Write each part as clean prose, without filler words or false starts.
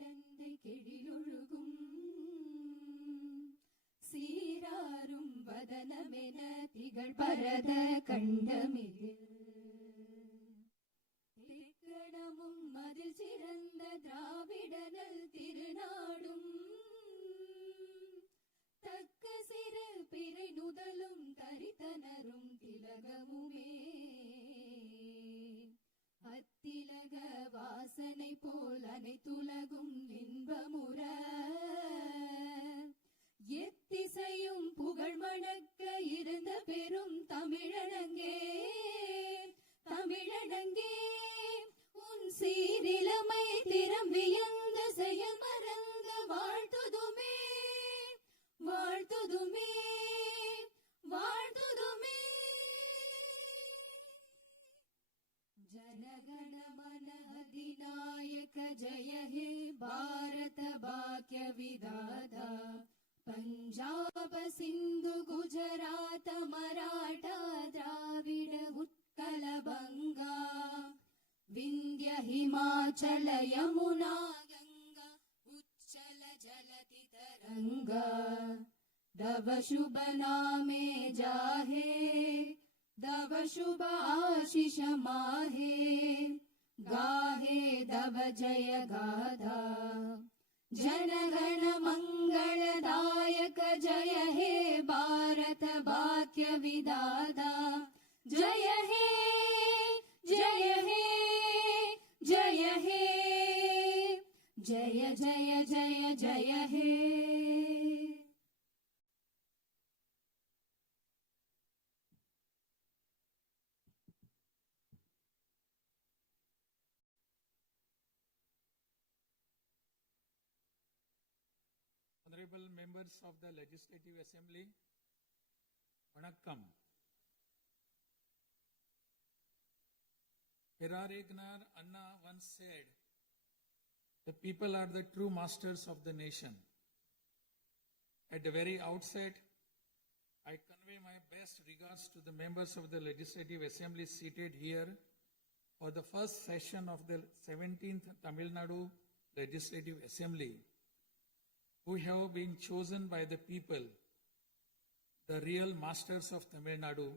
கடந்தை கெழிலொழுகும் சீராரும் வதனமென திகழ் பரத கண்டமிதில் திக்கணமும் அதில் சிறந்த திராவிடனல் திருநாடும் தக்க சிறு பிறை நுதலும் தரித்தனரும் திலகமுமே அத்திலக வாசனை போல் அனைத்துலகும் இன்பமுற எத்திசையும் புகழ் மணக்க இருந்த பெரும் தமிழனங்கே தமிழனங்கே உன் சீரிலமை திறம் வியந்த செயல் மறந்த வாழ்த்துதுமே வாழ்த்துதுமே வாழ்த்துதுமே जनगणमन अधिनायक जय हे भारत भाग्य विधाता पंजाब सिंधु गुजरात मराठा द्राविड उत्कल बंगा विंध्य हिमाचल यमुना गंगा उच्चल जलति तरंगा तव शुभ नामे जाहे दव शुभ आशीष माहे गाहे दव जय गाधा जनगण मंगलदायक जय हे भारत भाग्य विधाता जय हे जय हे जय हे जय जय जय जय हे Honorable members of the Legislative Assembly, Vanakkam. Perarignar Anna once said, the people are the true masters of the nation. At the very outset, I convey my best regards to the members of the Legislative Assembly seated here for the first session of the 17th Tamil Nadu Legislative Assembly, who have been chosen by the people, the real masters of Tamil Nadu,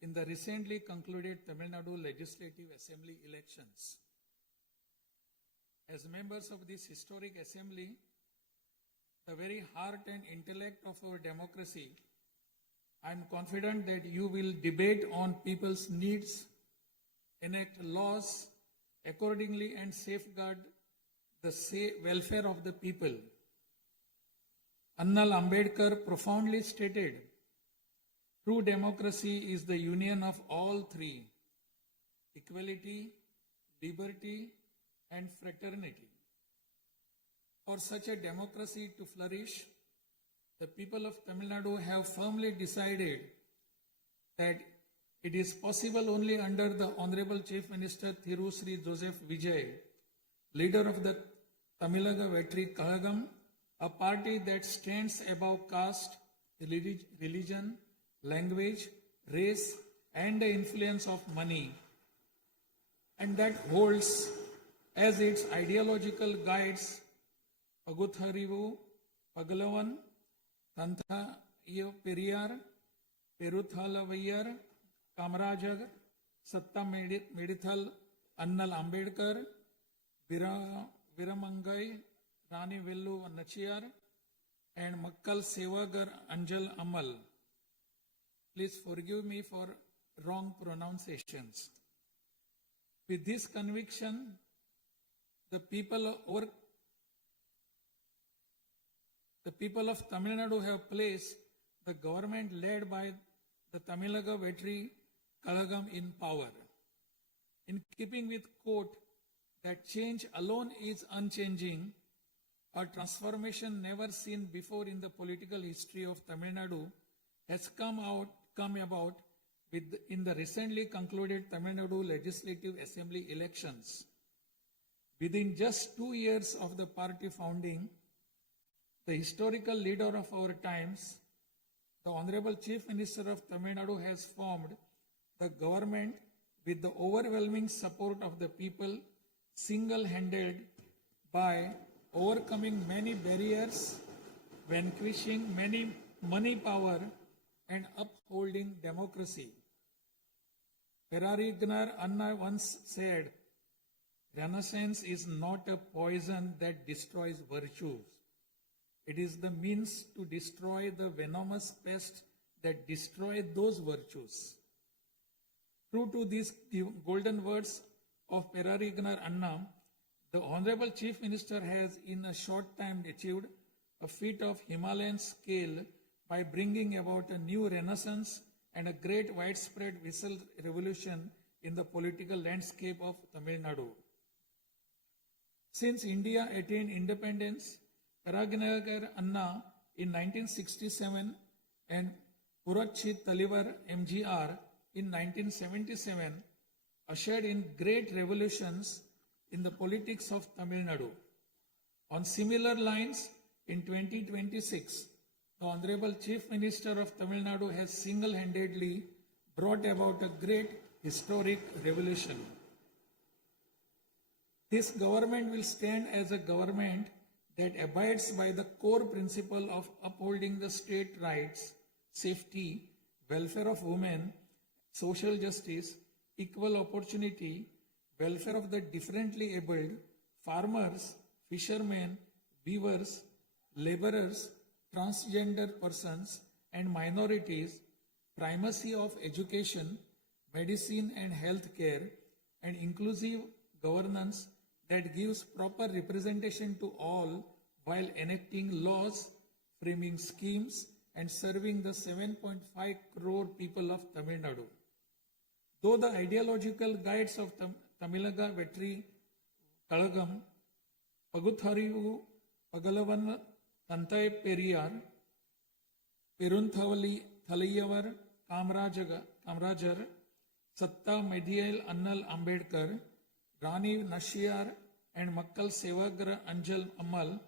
in the recently concluded Tamil Nadu Legislative Assembly elections. As members of this historic assembly, the very heart and intellect of our democracy, I am confident that you will debate on people's needs, enact laws accordingly, and safeguard the welfare of the people. Annal Ambedkar profoundly stated, true democracy is the union of all three: equality, liberty, and fraternity. For such a democracy to flourish, the people of Tamil Nadu have firmly decided that it is possible only under the Honorable Chief Minister Thiru Sri Joseph VIJAY, leader of the Tamilaga Vetri Kalagam, a party that stands above caste, religion, language, race, and the influence of money, and that holds as its ideological guides Pagutharivu, Pagalavan, Tantha Periyar, Peruthalavayar, Kamarajar, Satta Medithal, Annal Ambedkar, Viramangai, Rani Vellu Nachiyar, and Makkal Sevagar Anjal Amal. Please forgive me for wrong pronunciations. With this conviction, the people of Tamil Nadu have placed the government led by the Tamilaga Vetri Kalagam in power. In keeping with quote that change alone is unchanging, a transformation never seen before in the political history of Tamil Nadu has come about in the recently concluded Tamil Nadu Legislative Assembly elections. Within just 2 years of the party founding, the historical leader of our times, the Honorable Chief Minister of Tamil Nadu, has formed the government with the overwhelming support of the people, single-handed, by overcoming many barriers, vanquishing many money power, and upholding democracy. Perarignar Anna once said, Renaissance is not a poison that destroys virtues. It is the means to destroy the venomous pest that destroy those virtues. True to these golden words of Perarignar Anna, the Honorable Chief Minister has in a short time achieved a feat of Himalayan scale by bringing about a new renaissance and a great widespread visual revolution in the political landscape of Tamil Nadu. Since India attained independence, Perarignar Anna in 1967 and Puratchi Talivar MGR in 1977 ushered in great revolutions in the politics of Tamil Nadu. On similar lines, in 2026, the Honorable Chief Minister of Tamil Nadu has single-handedly brought about a great historic revolution. This government will stand as a government that abides by the core principle of upholding the state rights, safety, welfare of women, social justice, equal opportunity, welfare of the differently abled, farmers, fishermen, weavers, laborers, transgender persons, and minorities, primacy of education, medicine and health care, and inclusive governance that gives proper representation to all while enacting laws, framing schemes, and serving the 7.5 crore people of Tamil Nadu. Though the ideological guides of Tamilaga Vetri Kalagam, Pagutharivu, Pagalavan, Tantai Periyar, Perunthavali Thalayavar, Kamrajar, Satta Medial Annal Ambedkar, Rani Nashiyar, and Makkal Sevagra Anjal Amal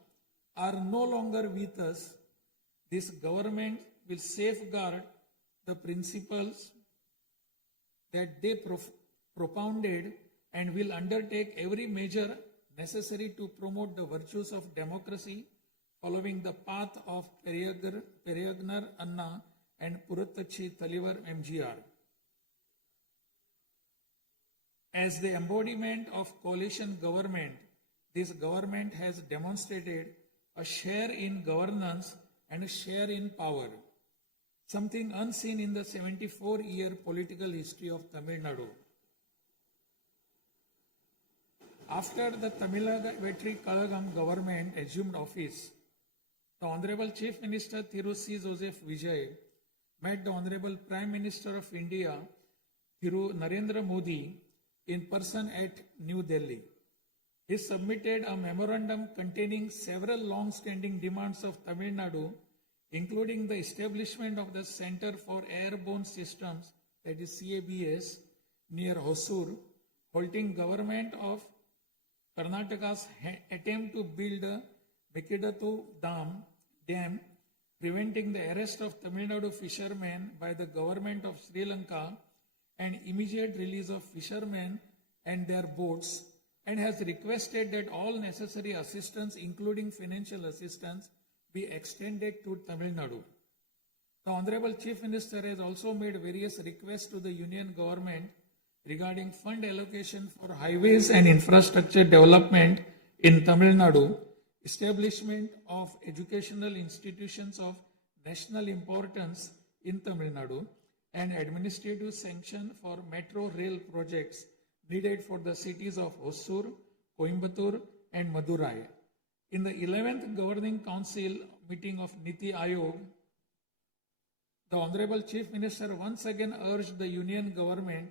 are no longer with us, this government will safeguard the principles that they propounded and will undertake every measure necessary to promote the virtues of democracy following the path of Perarignar Anna and Puratchi Talivar MGR. As the embodiment of coalition government, this government has demonstrated a share in governance and a share in power, something unseen in the 74-year political history of Tamil Nadu. After the Tamilaga Vetri Kalagam government assumed office, the Honorable Chief Minister Thiru C. Joseph Vijay met the Honorable Prime Minister of India, Thiru Narendra Modi, in person at New Delhi. He submitted a memorandum containing several long-standing demands of Tamil Nadu, including the establishment of the Center for Airborne Systems, that is CABS, near Hosur, halting government of Karnataka's attempt to build a Mekidatu Dam, preventing the arrest of Tamil Nadu fishermen by the government of Sri Lanka, and immediate release of fishermen and their boats, and has requested that all necessary assistance, including financial assistance, be extended to Tamil Nadu. The Honorable Chief Minister has also made various requests to the Union government regarding fund allocation for highways and infrastructure development in Tamil Nadu, establishment of educational institutions of national importance in Tamil Nadu, and administrative sanction for metro rail projects needed for the cities of Hosur, Coimbatore, and Madurai. In the 11th Governing Council meeting of Niti Ayog, the Honorable Chief Minister once again urged the Union government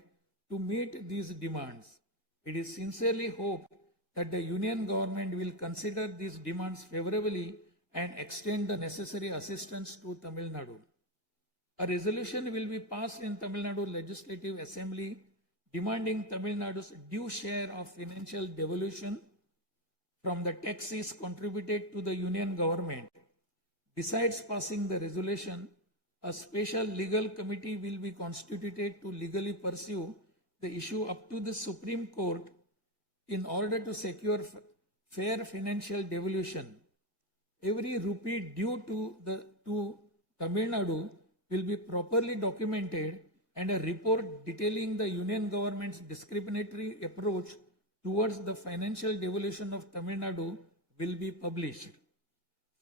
to meet these demands. It is sincerely hoped that the Union government will consider these demands favorably and extend the necessary assistance to Tamil Nadu. A resolution will be passed in Tamil Nadu Legislative Assembly demanding Tamil Nadu's due share of financial devolution from the taxes contributed to the Union government. Besides passing the resolution, a special legal committee will be constituted to legally pursue the issue up to the Supreme Court in order to secure fair financial devolution. Every rupee due to Tamil Nadu will be properly documented, and a report detailing the union government's discriminatory approach towards the financial devolution of Tamil Nadu will be published.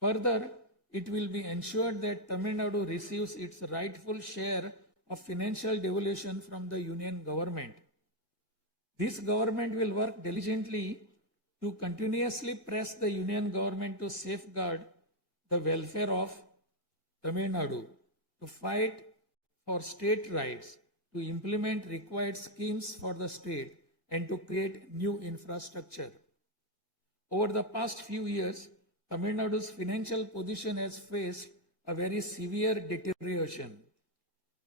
Further, it will be ensured that Tamil Nadu receives its rightful share of financial devolution from the union government. This government will work diligently to continuously press the union government to safeguard the welfare of Tamil Nadu, to fight for state rights, to implement required schemes for the state, and to create new infrastructure. Over the past few years, Tamil Nadu's financial position has faced a very severe deterioration.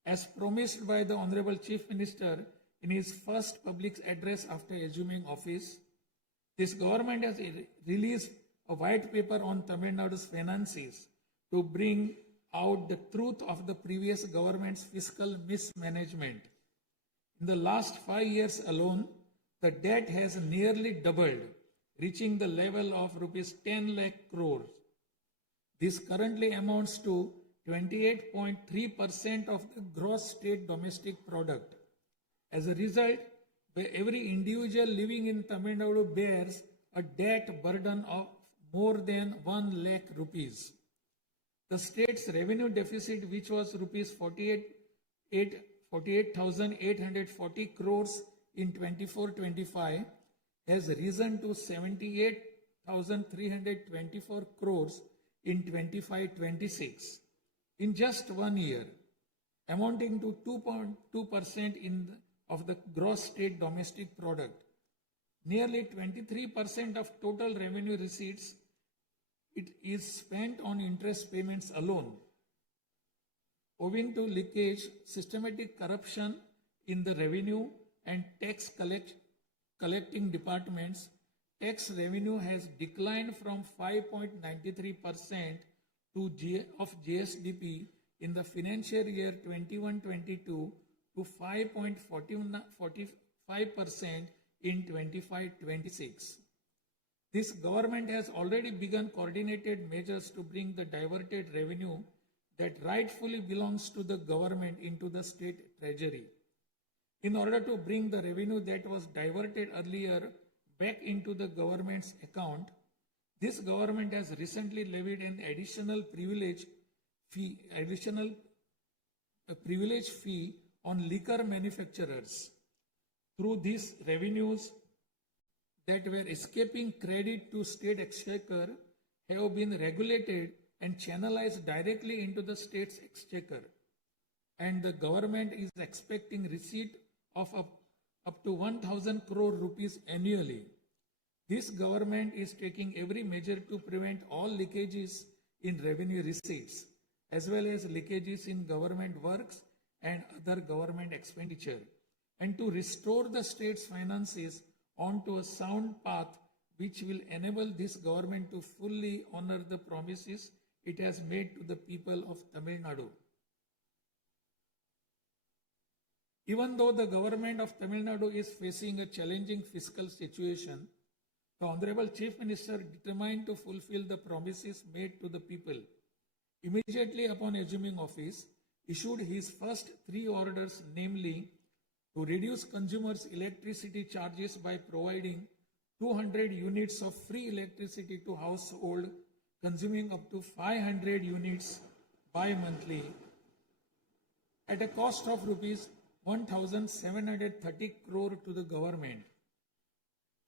As promised by the Honorable Chief Minister in his first public address after assuming office, this government has released a white paper on Tamil Nadu's finances to bring out the truth of the previous government's fiscal mismanagement. In the last 5 years alone, the debt has nearly doubled, reaching the level of rupees 10 lakh crores. This currently amounts to 28.3% of the gross state domestic product. As a result, every individual living in Tamil Nadu bears a debt burden of more than 1 lakh rupees. The state's revenue deficit, which was rupees 48,840 crores in 24-25, has risen to 78,324 crores in 25-26 in just 1 year, amounting to 2.2% of the gross state domestic product. Nearly 23% of total revenue receipts it is spent on interest payments alone. Owing to leakage, systematic corruption in the revenue and tax collecting departments, tax revenue has declined from 5.93% of GSDP in the financial year 21-22 to 5.45% in 25-26. This government has already begun coordinated measures to bring the diverted revenue that rightfully belongs to the government into the state treasury. In order to bring the revenue that was diverted earlier back into the government's account, this government has recently levied an additional privilege fee on liquor manufacturers. Through these revenues that were escaping credit to state exchequer have been regulated and channelized directly into the state's exchequer, and the government is expecting receipt of up to 1,000 crore rupees annually. This government is taking every measure to prevent all leakages in revenue receipts, as well as leakages in government works and other government expenditure, and to restore the state's finances onto a sound path which will enable this government to fully honor the promises it has made to the people of Tamil Nadu. Even though the government of Tamil Nadu is facing a challenging fiscal situation, the Honorable Chief Minister, determined to fulfill the promises made to the people, immediately upon assuming office, issued his first 3 orders, namely, to reduce consumers' electricity charges by providing 200 units of free electricity to household consuming up to 500 units bi-monthly at a cost of rupees 1,730 crore to the government,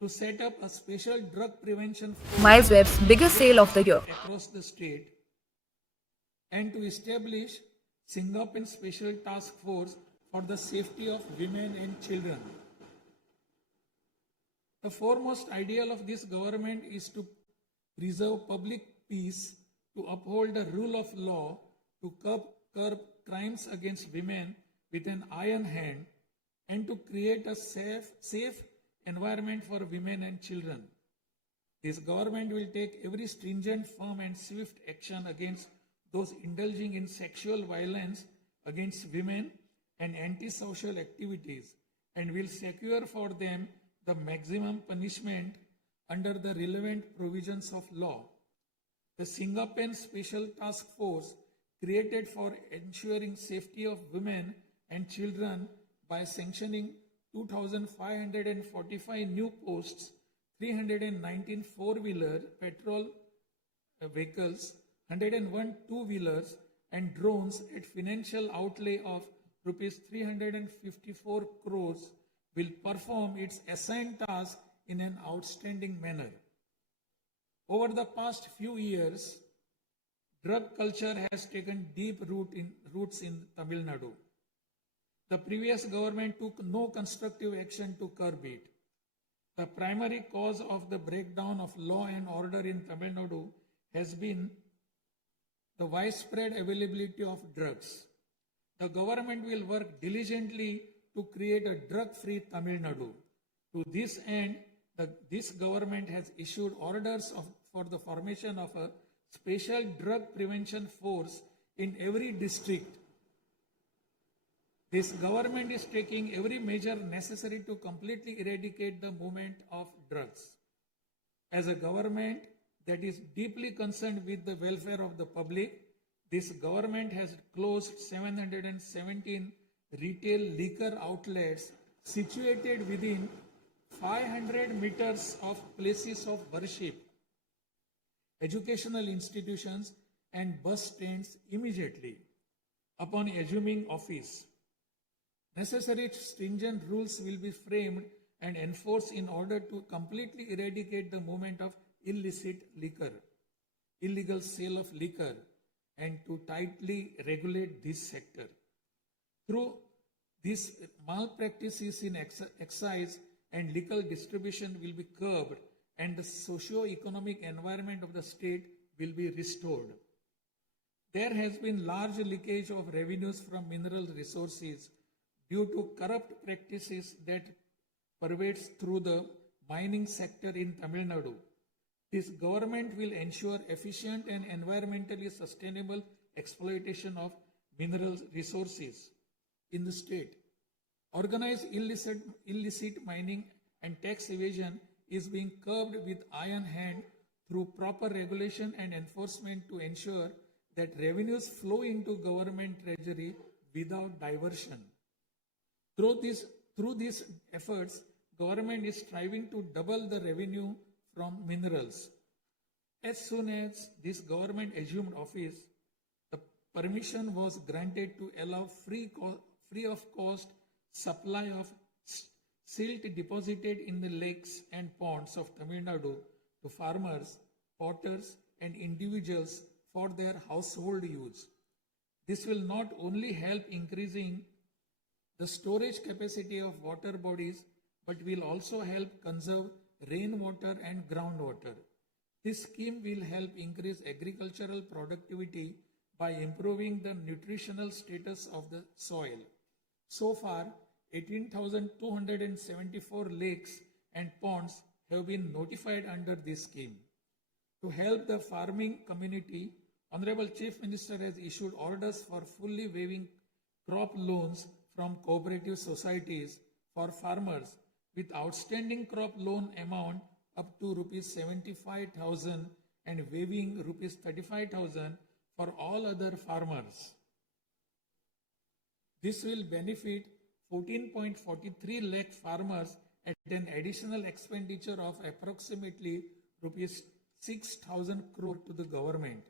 to set up a special drug prevention Milesweb's biggest sale of the year across the state, and to establish Singaporean Special Task Force for the safety of women and children. The foremost ideal of this government is to preserve public peace, to uphold the rule of law, to curb crimes against women with an iron hand, and to create a safe environment for women and children. This government will take every stringent, firm and swift action against those indulging in sexual violence against women and antisocial activities, and will secure for them the maximum punishment under the relevant provisions of law. The Singapen Special Task Force created for ensuring safety of women and children by sanctioning 2,545 new posts, 319 four-wheeler petrol vehicles, 101 two-wheelers and drones at financial outlay of rupees 354 crores will perform its assigned task in an outstanding manner. Over the past few years, drug culture has taken deep roots in Tamil Nadu. The previous government took no constructive action to curb it. The primary cause of the breakdown of law and order in Tamil Nadu has been the widespread availability of drugs. The government will work diligently to create a drug-free Tamil Nadu. To this end, this government has issued orders for the formation of a special drug prevention force in every district. This government is taking every measure necessary to completely eradicate the movement of drugs. As a government that is deeply concerned with the welfare of the public, this government has closed 717 retail liquor outlets situated within 500 meters of places of worship, educational institutions, and bus stands immediately upon assuming office. Necessary stringent rules will be framed and enforced in order to completely eradicate the movement of illicit liquor, illegal sale of liquor, and to tightly regulate this sector. Through these malpractices in excise and liquor distribution will be curbed and the socio-economic environment of the state will be restored. There has been large leakage of revenues from mineral resources due to corrupt practices that pervades through the mining sector in Tamil Nadu. This government will ensure efficient and environmentally sustainable exploitation of mineral resources in the state. Organized illicit mining and tax evasion is being curbed with iron hand through proper regulation and enforcement to ensure that revenues flow into government treasury without diversion. Through these efforts, government is striving to double the revenue from minerals. As soon as this government assumed office, the permission was granted to allow free of cost supply of silt deposited in the lakes and ponds of Tamil Nadu to farmers, potters, and individuals for their household use. This will not only help increasing the storage capacity of water bodies, but will also help conserve rainwater and groundwater. This scheme will help increase agricultural productivity by improving the nutritional status of the soil. So far, 18,274 lakes and ponds have been notified under this scheme. To help the farming community, Honorable Chief Minister has issued orders for fully waiving crop loans from cooperative societies for farmers with outstanding crop loan amount up to rupees 75,000 and waiving rupees 35,000 for all other farmers. This will benefit 14.43 lakh farmers at an additional expenditure of approximately rupees 6,000 crore to the government.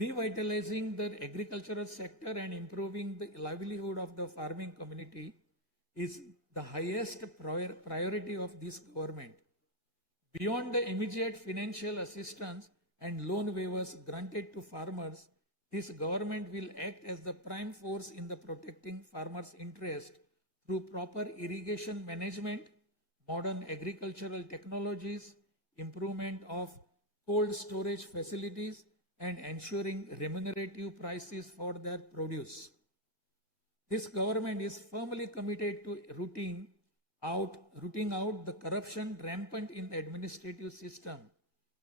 Revitalizing the agricultural sector and improving the livelihood of the farming community is the highest priority of this government. Beyond the immediate financial assistance and loan waivers granted to farmers, this government will act as the prime force in the protecting farmers' interest through proper irrigation management, modern agricultural technologies, improvement of cold storage facilities, and ensuring remunerative prices for their produce. This government is firmly committed to rooting out the corruption rampant in the administrative system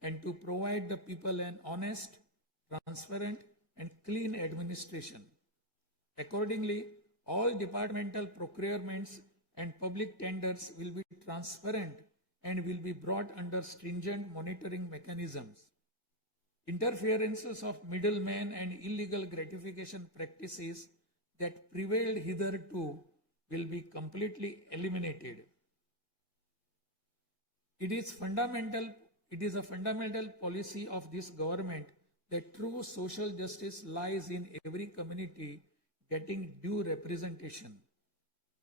and to provide the people an honest, transparent, and clean administration. Accordingly, all departmental procurements and public tenders will be transparent and will be brought under stringent monitoring mechanisms. Interferences of middlemen and illegal gratification practices that prevailed hitherto will be completely eliminated. It is a fundamental policy of this government that true social justice lies in every community getting due representation.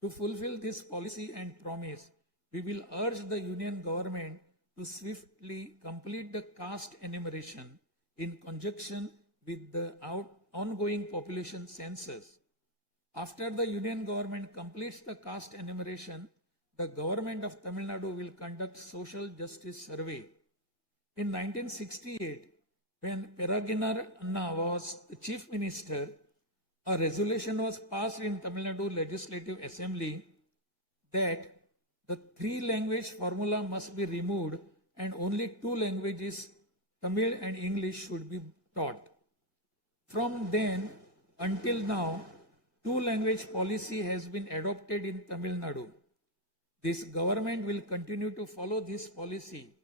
To fulfill this policy and promise, we will urge the Union government to swiftly complete the caste enumeration in conjunction with the ongoing population census. After the Union government completes the caste enumeration, the government of Tamil Nadu will conduct social justice survey. In 1968, when Peregriner Anna was the chief minister, a resolution was passed in Tamil Nadu Legislative Assembly that the 3-language formula must be removed and only 2 languages, Tamil and English, should be taught. From then until now, 2-language policy has been adopted in Tamil Nadu. This government will continue to follow this policy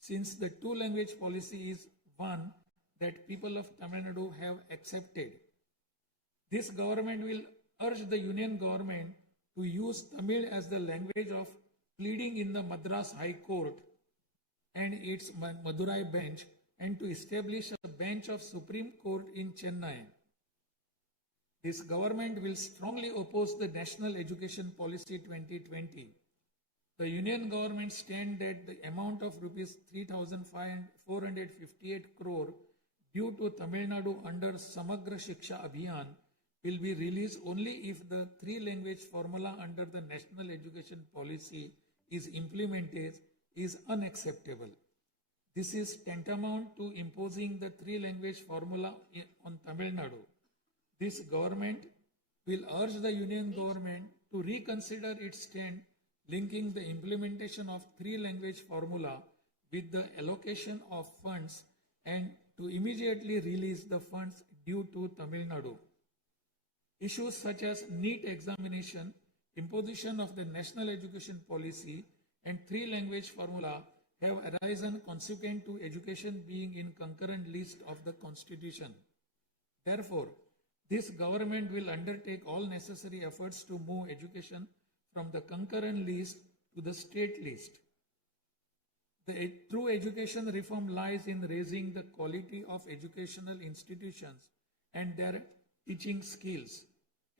since the 2-language policy is one that people of Tamil Nadu have accepted. This government will urge the Union government to use Tamil as the language of pleading in the Madras High Court and its Madurai bench, and to establish a bench of Supreme Court in Chennai. This government will strongly oppose the National Education Policy 2020. The Union government stand that the amount of rupees 3,458 crore due to Tamil Nadu under Samagra Shiksha Abhiyan will be released only if the 3-language formula under the National Education Policy is implemented is unacceptable. This is tantamount to imposing the 3-language formula on Tamil Nadu. This government will urge the Union government to reconsider its stand linking the implementation of 3-language formula with the allocation of funds and to immediately release the funds due to Tamil Nadu. Issues such as NEET examination, imposition of the National Education Policy, and 3-language formula have arisen consequent to education being in concurrent list of the Constitution. Therefore, this government will undertake all necessary efforts to move education from the concurrent list to the state list. The true education reform lies in raising the quality of educational institutions and their teaching skills.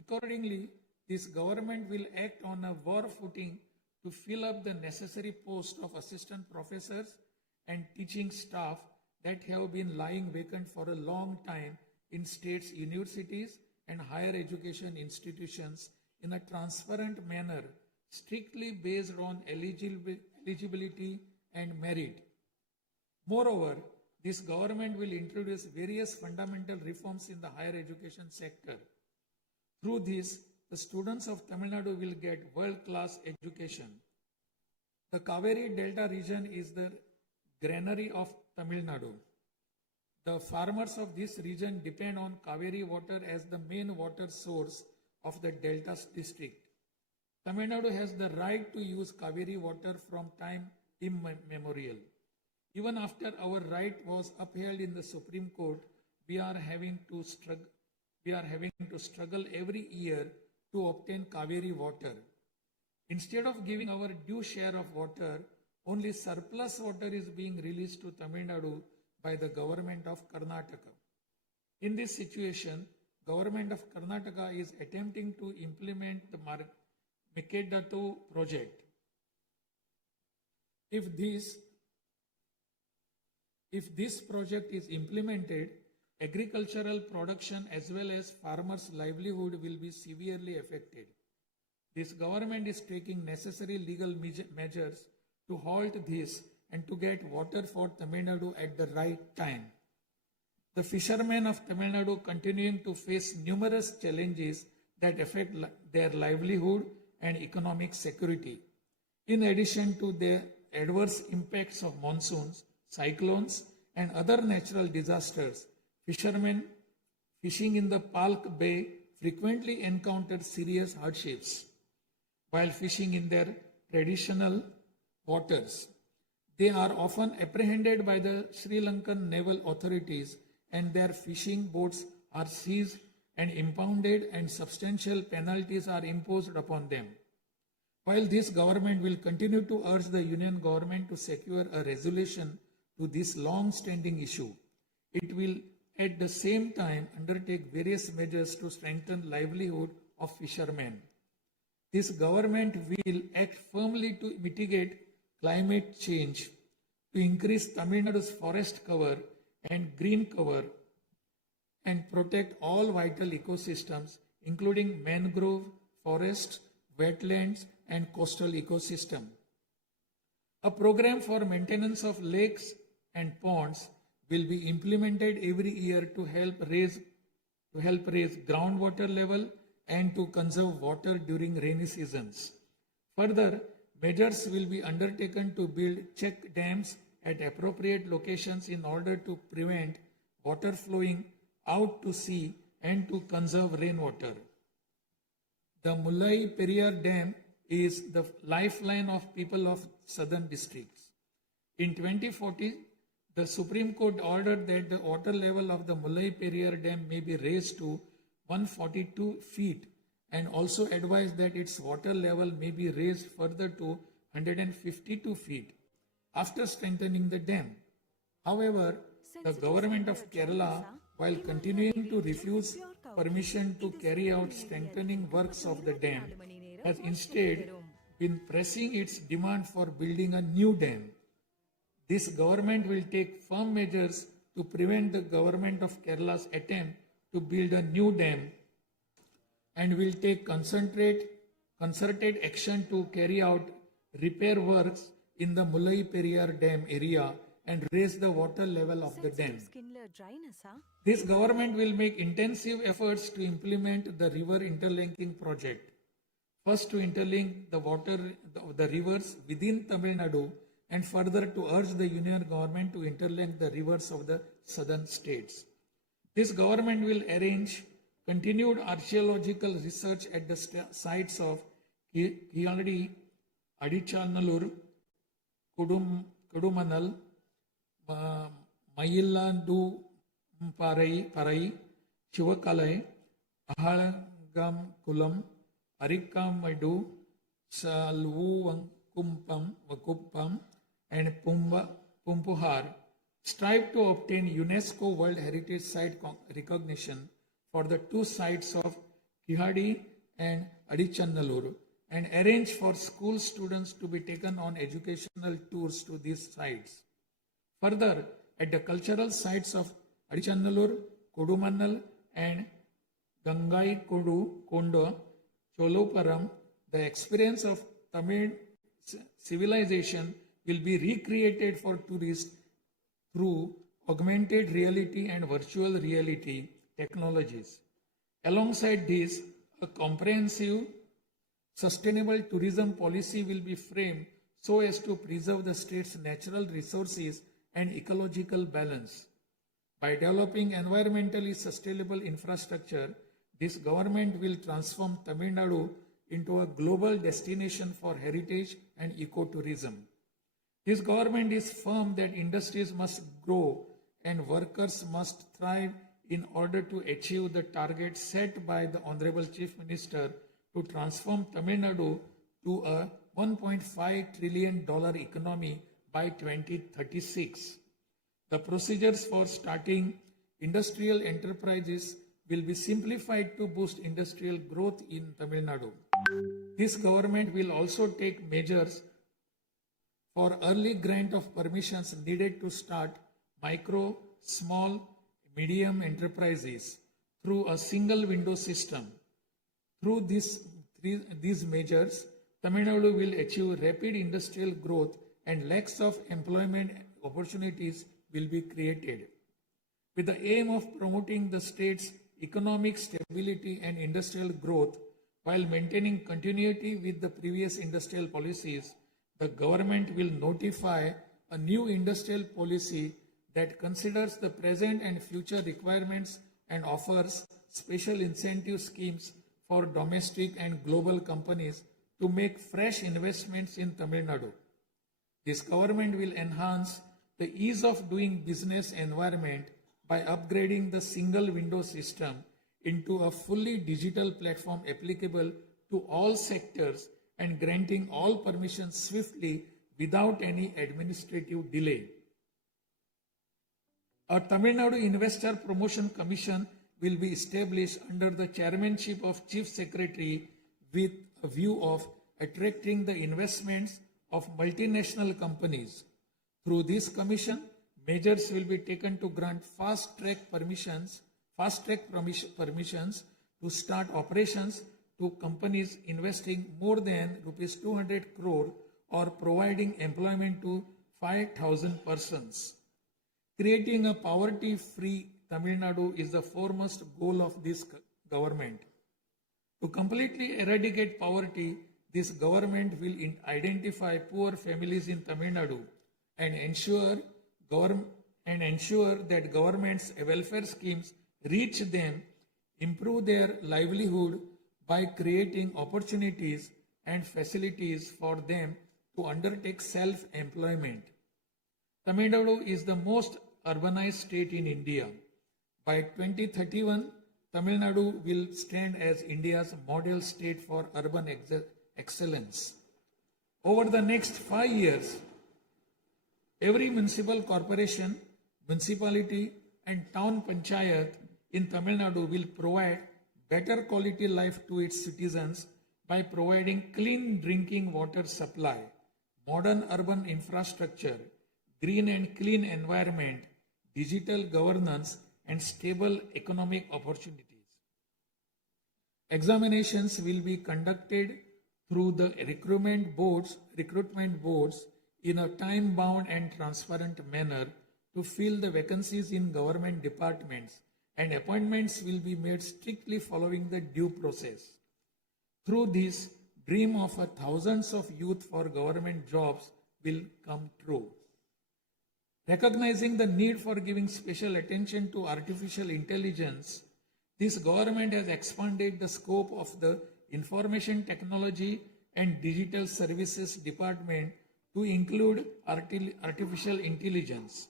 Accordingly, this government will act on a war footing to fill up the necessary posts of assistant professors and teaching staff that have been lying vacant for a long time in states' universities and higher education institutions in a transparent manner, strictly based on eligibility and merit. Moreover, this government will introduce various fundamental reforms in the higher education sector. Through this, the students of Tamil Nadu will get world-class education. The Kaveri Delta region is the granary of Tamil Nadu. The farmers of this region depend on Kaveri water as the main water source of the Delta district. Tamil Nadu has the right to use Kaveri water from time immemorial. Even after our right was upheld in the Supreme Court, we are having to struggle every year to obtain Kaveri water. Instead of giving our due share of water, only surplus water is being released to Tamil Nadu by the government of Karnataka. In this situation, government of Karnataka is attempting to implement the Mekedatu project. If this project is implemented, agricultural production as well as farmers' livelihood will be severely affected. This government is taking necessary legal measures to halt this and to get water for Tamil Nadu at the right time. The fishermen of Tamil Nadu continuing to face numerous challenges that affect their livelihood and economic security. In addition to the adverse impacts of monsoons, cyclones, and other natural disasters, fishermen fishing in the Palk Bay frequently encounter serious hardships while fishing in their traditional waters. They are often apprehended by the Sri Lankan naval authorities and their fishing boats are seized and impounded and substantial penalties are imposed upon them. While this government will continue to urge the union government to secure a resolution to this long-standing issue, it will at the same time undertake various measures to strengthen livelihood of fishermen. This government will act firmly to mitigate climate change, to increase Tamil Nadu's forest cover and green cover, and protect all vital ecosystems, including mangrove, forests, wetlands, and coastal ecosystem. A program for maintenance of lakes and ponds will be implemented every year to help raise groundwater level and to conserve water during rainy seasons. Further, measures will be undertaken to build check dams at appropriate locations in order to prevent water flowing out to sea and to conserve rainwater. The Mullai Periyar Dam is the lifeline of people of southern districts. In 2040, the Supreme Court ordered that the water level of the Mullai Periyar Dam may be raised to 142 feet and also advised that its water level may be raised further to 152 feet after strengthening the dam. However, the government of Kerala, while continuing to refuse permission to carry out strengthening works of the dam, has instead been pressing its demand for building a new dam. This government will take firm measures to prevent the government of Kerala's attempt to build a new dam and will take concerted action to carry out repair works in the Mullai Periyar Dam area and raise the water level of the dam. This government will make intensive efforts to implement the river interlinking project. First, to interlink the rivers within Tamil Nadu, and further to urge the union government to interlink the rivers of the southern states. This government will arrange continued archaeological research at the sites of Kiyaladi, Adichanallur, Kudumanal, Mayillandu Parai, Chivakalai, Ahalagam Kulam, Arikamadu, Vakuppam, and Pumpuhar strive to obtain UNESCO World Heritage Site recognition for the two sites of Kihadi and Adichanallur and arrange for school students to be taken on educational tours to these sites. Further, at the cultural sites of Adichanallur, Kodumannal and Gangai Kondo, Choluparam, the experience of Tamil civilization will be recreated for tourists through augmented reality and virtual reality technologies. Alongside this, a comprehensive, sustainable tourism policy will be framed so as to preserve the state's natural resources and ecological balance. By developing environmentally sustainable infrastructure, this government will transform Tamil Nadu into a global destination for heritage and ecotourism. This government is firm that industries must grow and workers must thrive in order to achieve the target set by the Honorable Chief Minister to transform Tamil Nadu to a $1.5 trillion economy by 2036. The procedures for starting industrial enterprises will be simplified to boost industrial growth in Tamil Nadu. This government will also take measures for early grant of permissions needed to start micro, small, medium enterprises through a single window system. Through these measures, Tamil Nadu will achieve rapid industrial growth and lakhs of employment opportunities will be created. With the aim of promoting the state's economic stability and industrial growth while maintaining continuity with the previous industrial policies, the government will notify a new industrial policy that considers the present and future requirements and offers special incentive schemes for domestic and global companies to make fresh investments in Tamil Nadu. This government will enhance the ease of doing business environment by upgrading the single window system into a fully digital platform applicable to all sectors and granting all permissions swiftly without any administrative delay. A Tamil Nadu Investor Promotion Commission will be established under the chairmanship of Chief Secretary with a view of attracting the investments of multinational companies. Through this commission, measures will be taken to grant fast-track permissions to start operations to companies investing more than rupees 200 crore or providing employment to 5,000 persons. Creating a poverty-free Tamil Nadu is the foremost goal of this government. To completely eradicate poverty, this government will identify poor families in Tamil Nadu and ensure that government's welfare schemes reach them, improve their livelihood by creating opportunities and facilities for them to undertake self-employment. Tamil Nadu is the most urbanized state in India. By 2031, Tamil Nadu will stand as India's model state for urban excellence. Over the next 5 years, every municipal corporation, municipality, and town panchayat in Tamil Nadu will provide better quality life to its citizens by providing clean drinking water supply, modern urban infrastructure, green and clean environment, digital governance, and stable economic opportunities. Examinations will be conducted through the recruitment boards in a time-bound and transparent manner to fill the vacancies in government departments, and appointments will be made strictly following the due process. Through this, dream of thousands of youth for government jobs will come true. Recognizing the need for giving special attention to artificial intelligence, this government has expanded the scope of the Information Technology and Digital Services Department to include artificial intelligence.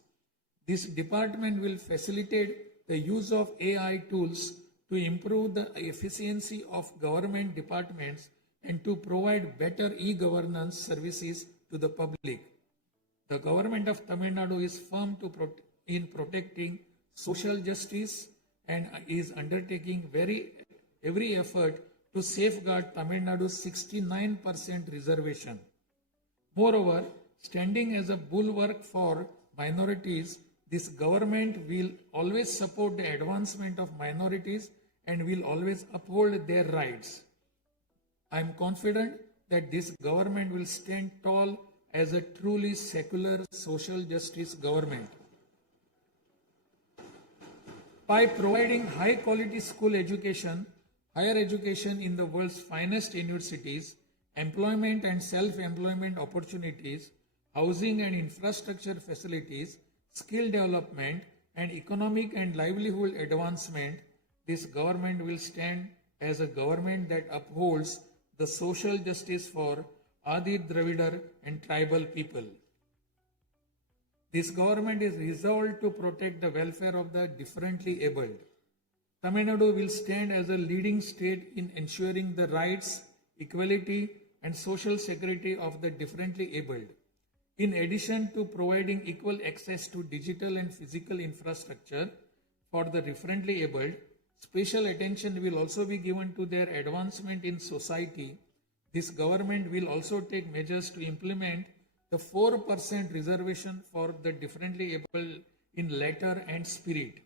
This department will facilitate the use of AI tools to improve the efficiency of government departments and to provide better e-governance services to the public. The government of Tamil Nadu is firm in protecting social justice and is undertaking every effort to safeguard Tamil Nadu's 69% reservation. Moreover, standing as a bulwark for minorities, this government will always support the advancement of minorities and will always uphold their rights. I am confident that this government will stand tall as a truly secular social justice government. By providing high quality school education, higher education in the world's finest universities, employment and self-employment opportunities, housing and infrastructure facilities, skill development, and economic and livelihood advancement, this government will stand as a government that upholds the social justice for Adi Dravidar and tribal people. This government is resolved to protect the welfare of the differently abled. Tamil Nadu will stand as a leading state in ensuring the rights, equality, and social security of the differently abled. In addition to providing equal access to digital and physical infrastructure for the differently abled, special attention will also be given to their advancement in society. This government will also take measures to implement the 4% reservation for the differently able in letter and spirit.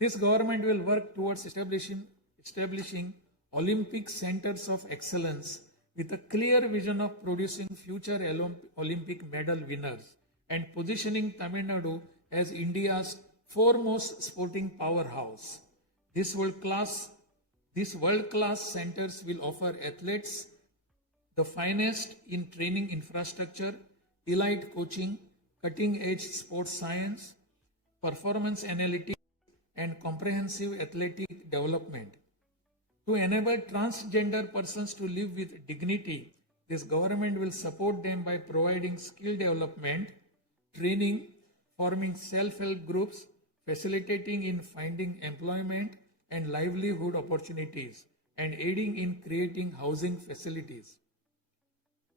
This government will work towards establishing Olympic centers of excellence with a clear vision of producing future Olympic medal winners and positioning Tamil Nadu as India's foremost sporting powerhouse. These world-class centers will offer athletes the finest in training infrastructure, elite coaching, cutting-edge sports science, performance analytics, and comprehensive athletic development. To enable transgender persons to live with dignity, this government will support them by providing skill development, training, forming self-help groups, facilitating in finding employment and livelihood opportunities, and aiding in creating housing facilities.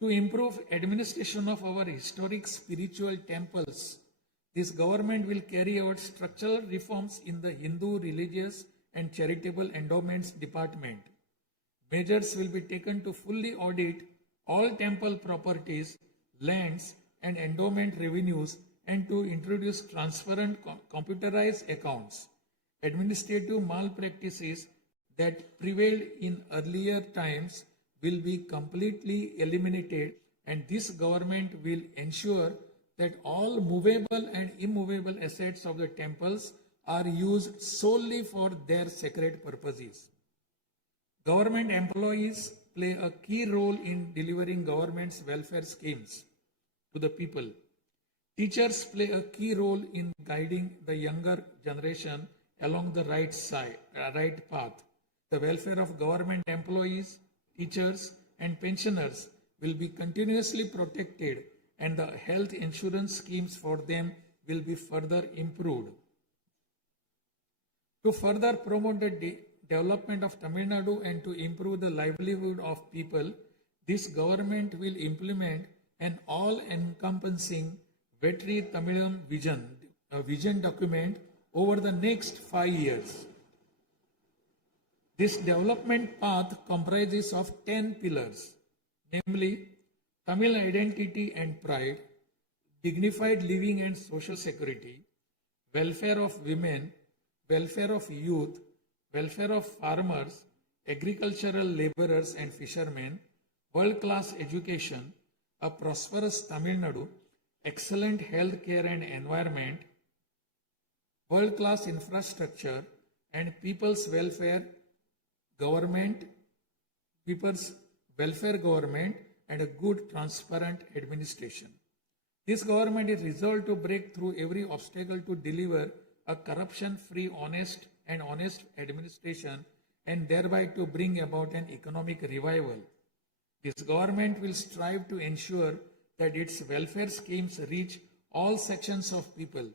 To improve administration of our historic spiritual temples, this government will carry out structural reforms in the Hindu religious and charitable endowments department. Measures will be taken to fully audit all temple properties, lands, and endowment revenues and to introduce transparent computerized accounts. Administrative malpractices that prevailed in earlier times will be completely eliminated, and this government will ensure that all movable and immovable assets of the temples are used solely for their sacred purposes. Government employees play a key role in delivering government's welfare schemes to the people. Teachers play a key role in guiding the younger generation along the right path. The welfare of government employees, teachers, and pensioners will be continuously protected, and the health insurance schemes for them will be further improved. To further promote the development of Tamil Nadu and to improve the livelihood of people, this government will implement an all-encompassing Vetri Tamilam vision document over the next 5 years. This development path comprises of 10 pillars, namely Tamil identity and pride, dignified living and social security, welfare of women, welfare of youth, welfare of farmers, agricultural laborers and fishermen, world-class education, a prosperous Tamil Nadu, excellent health care and environment, world-class infrastructure, and people's welfare government, and a good transparent administration. This government is resolved to break through every obstacle to deliver a corruption-free, honest administration and thereby to bring about an economic revival. This government will strive to ensure that its welfare schemes reach all sections of people.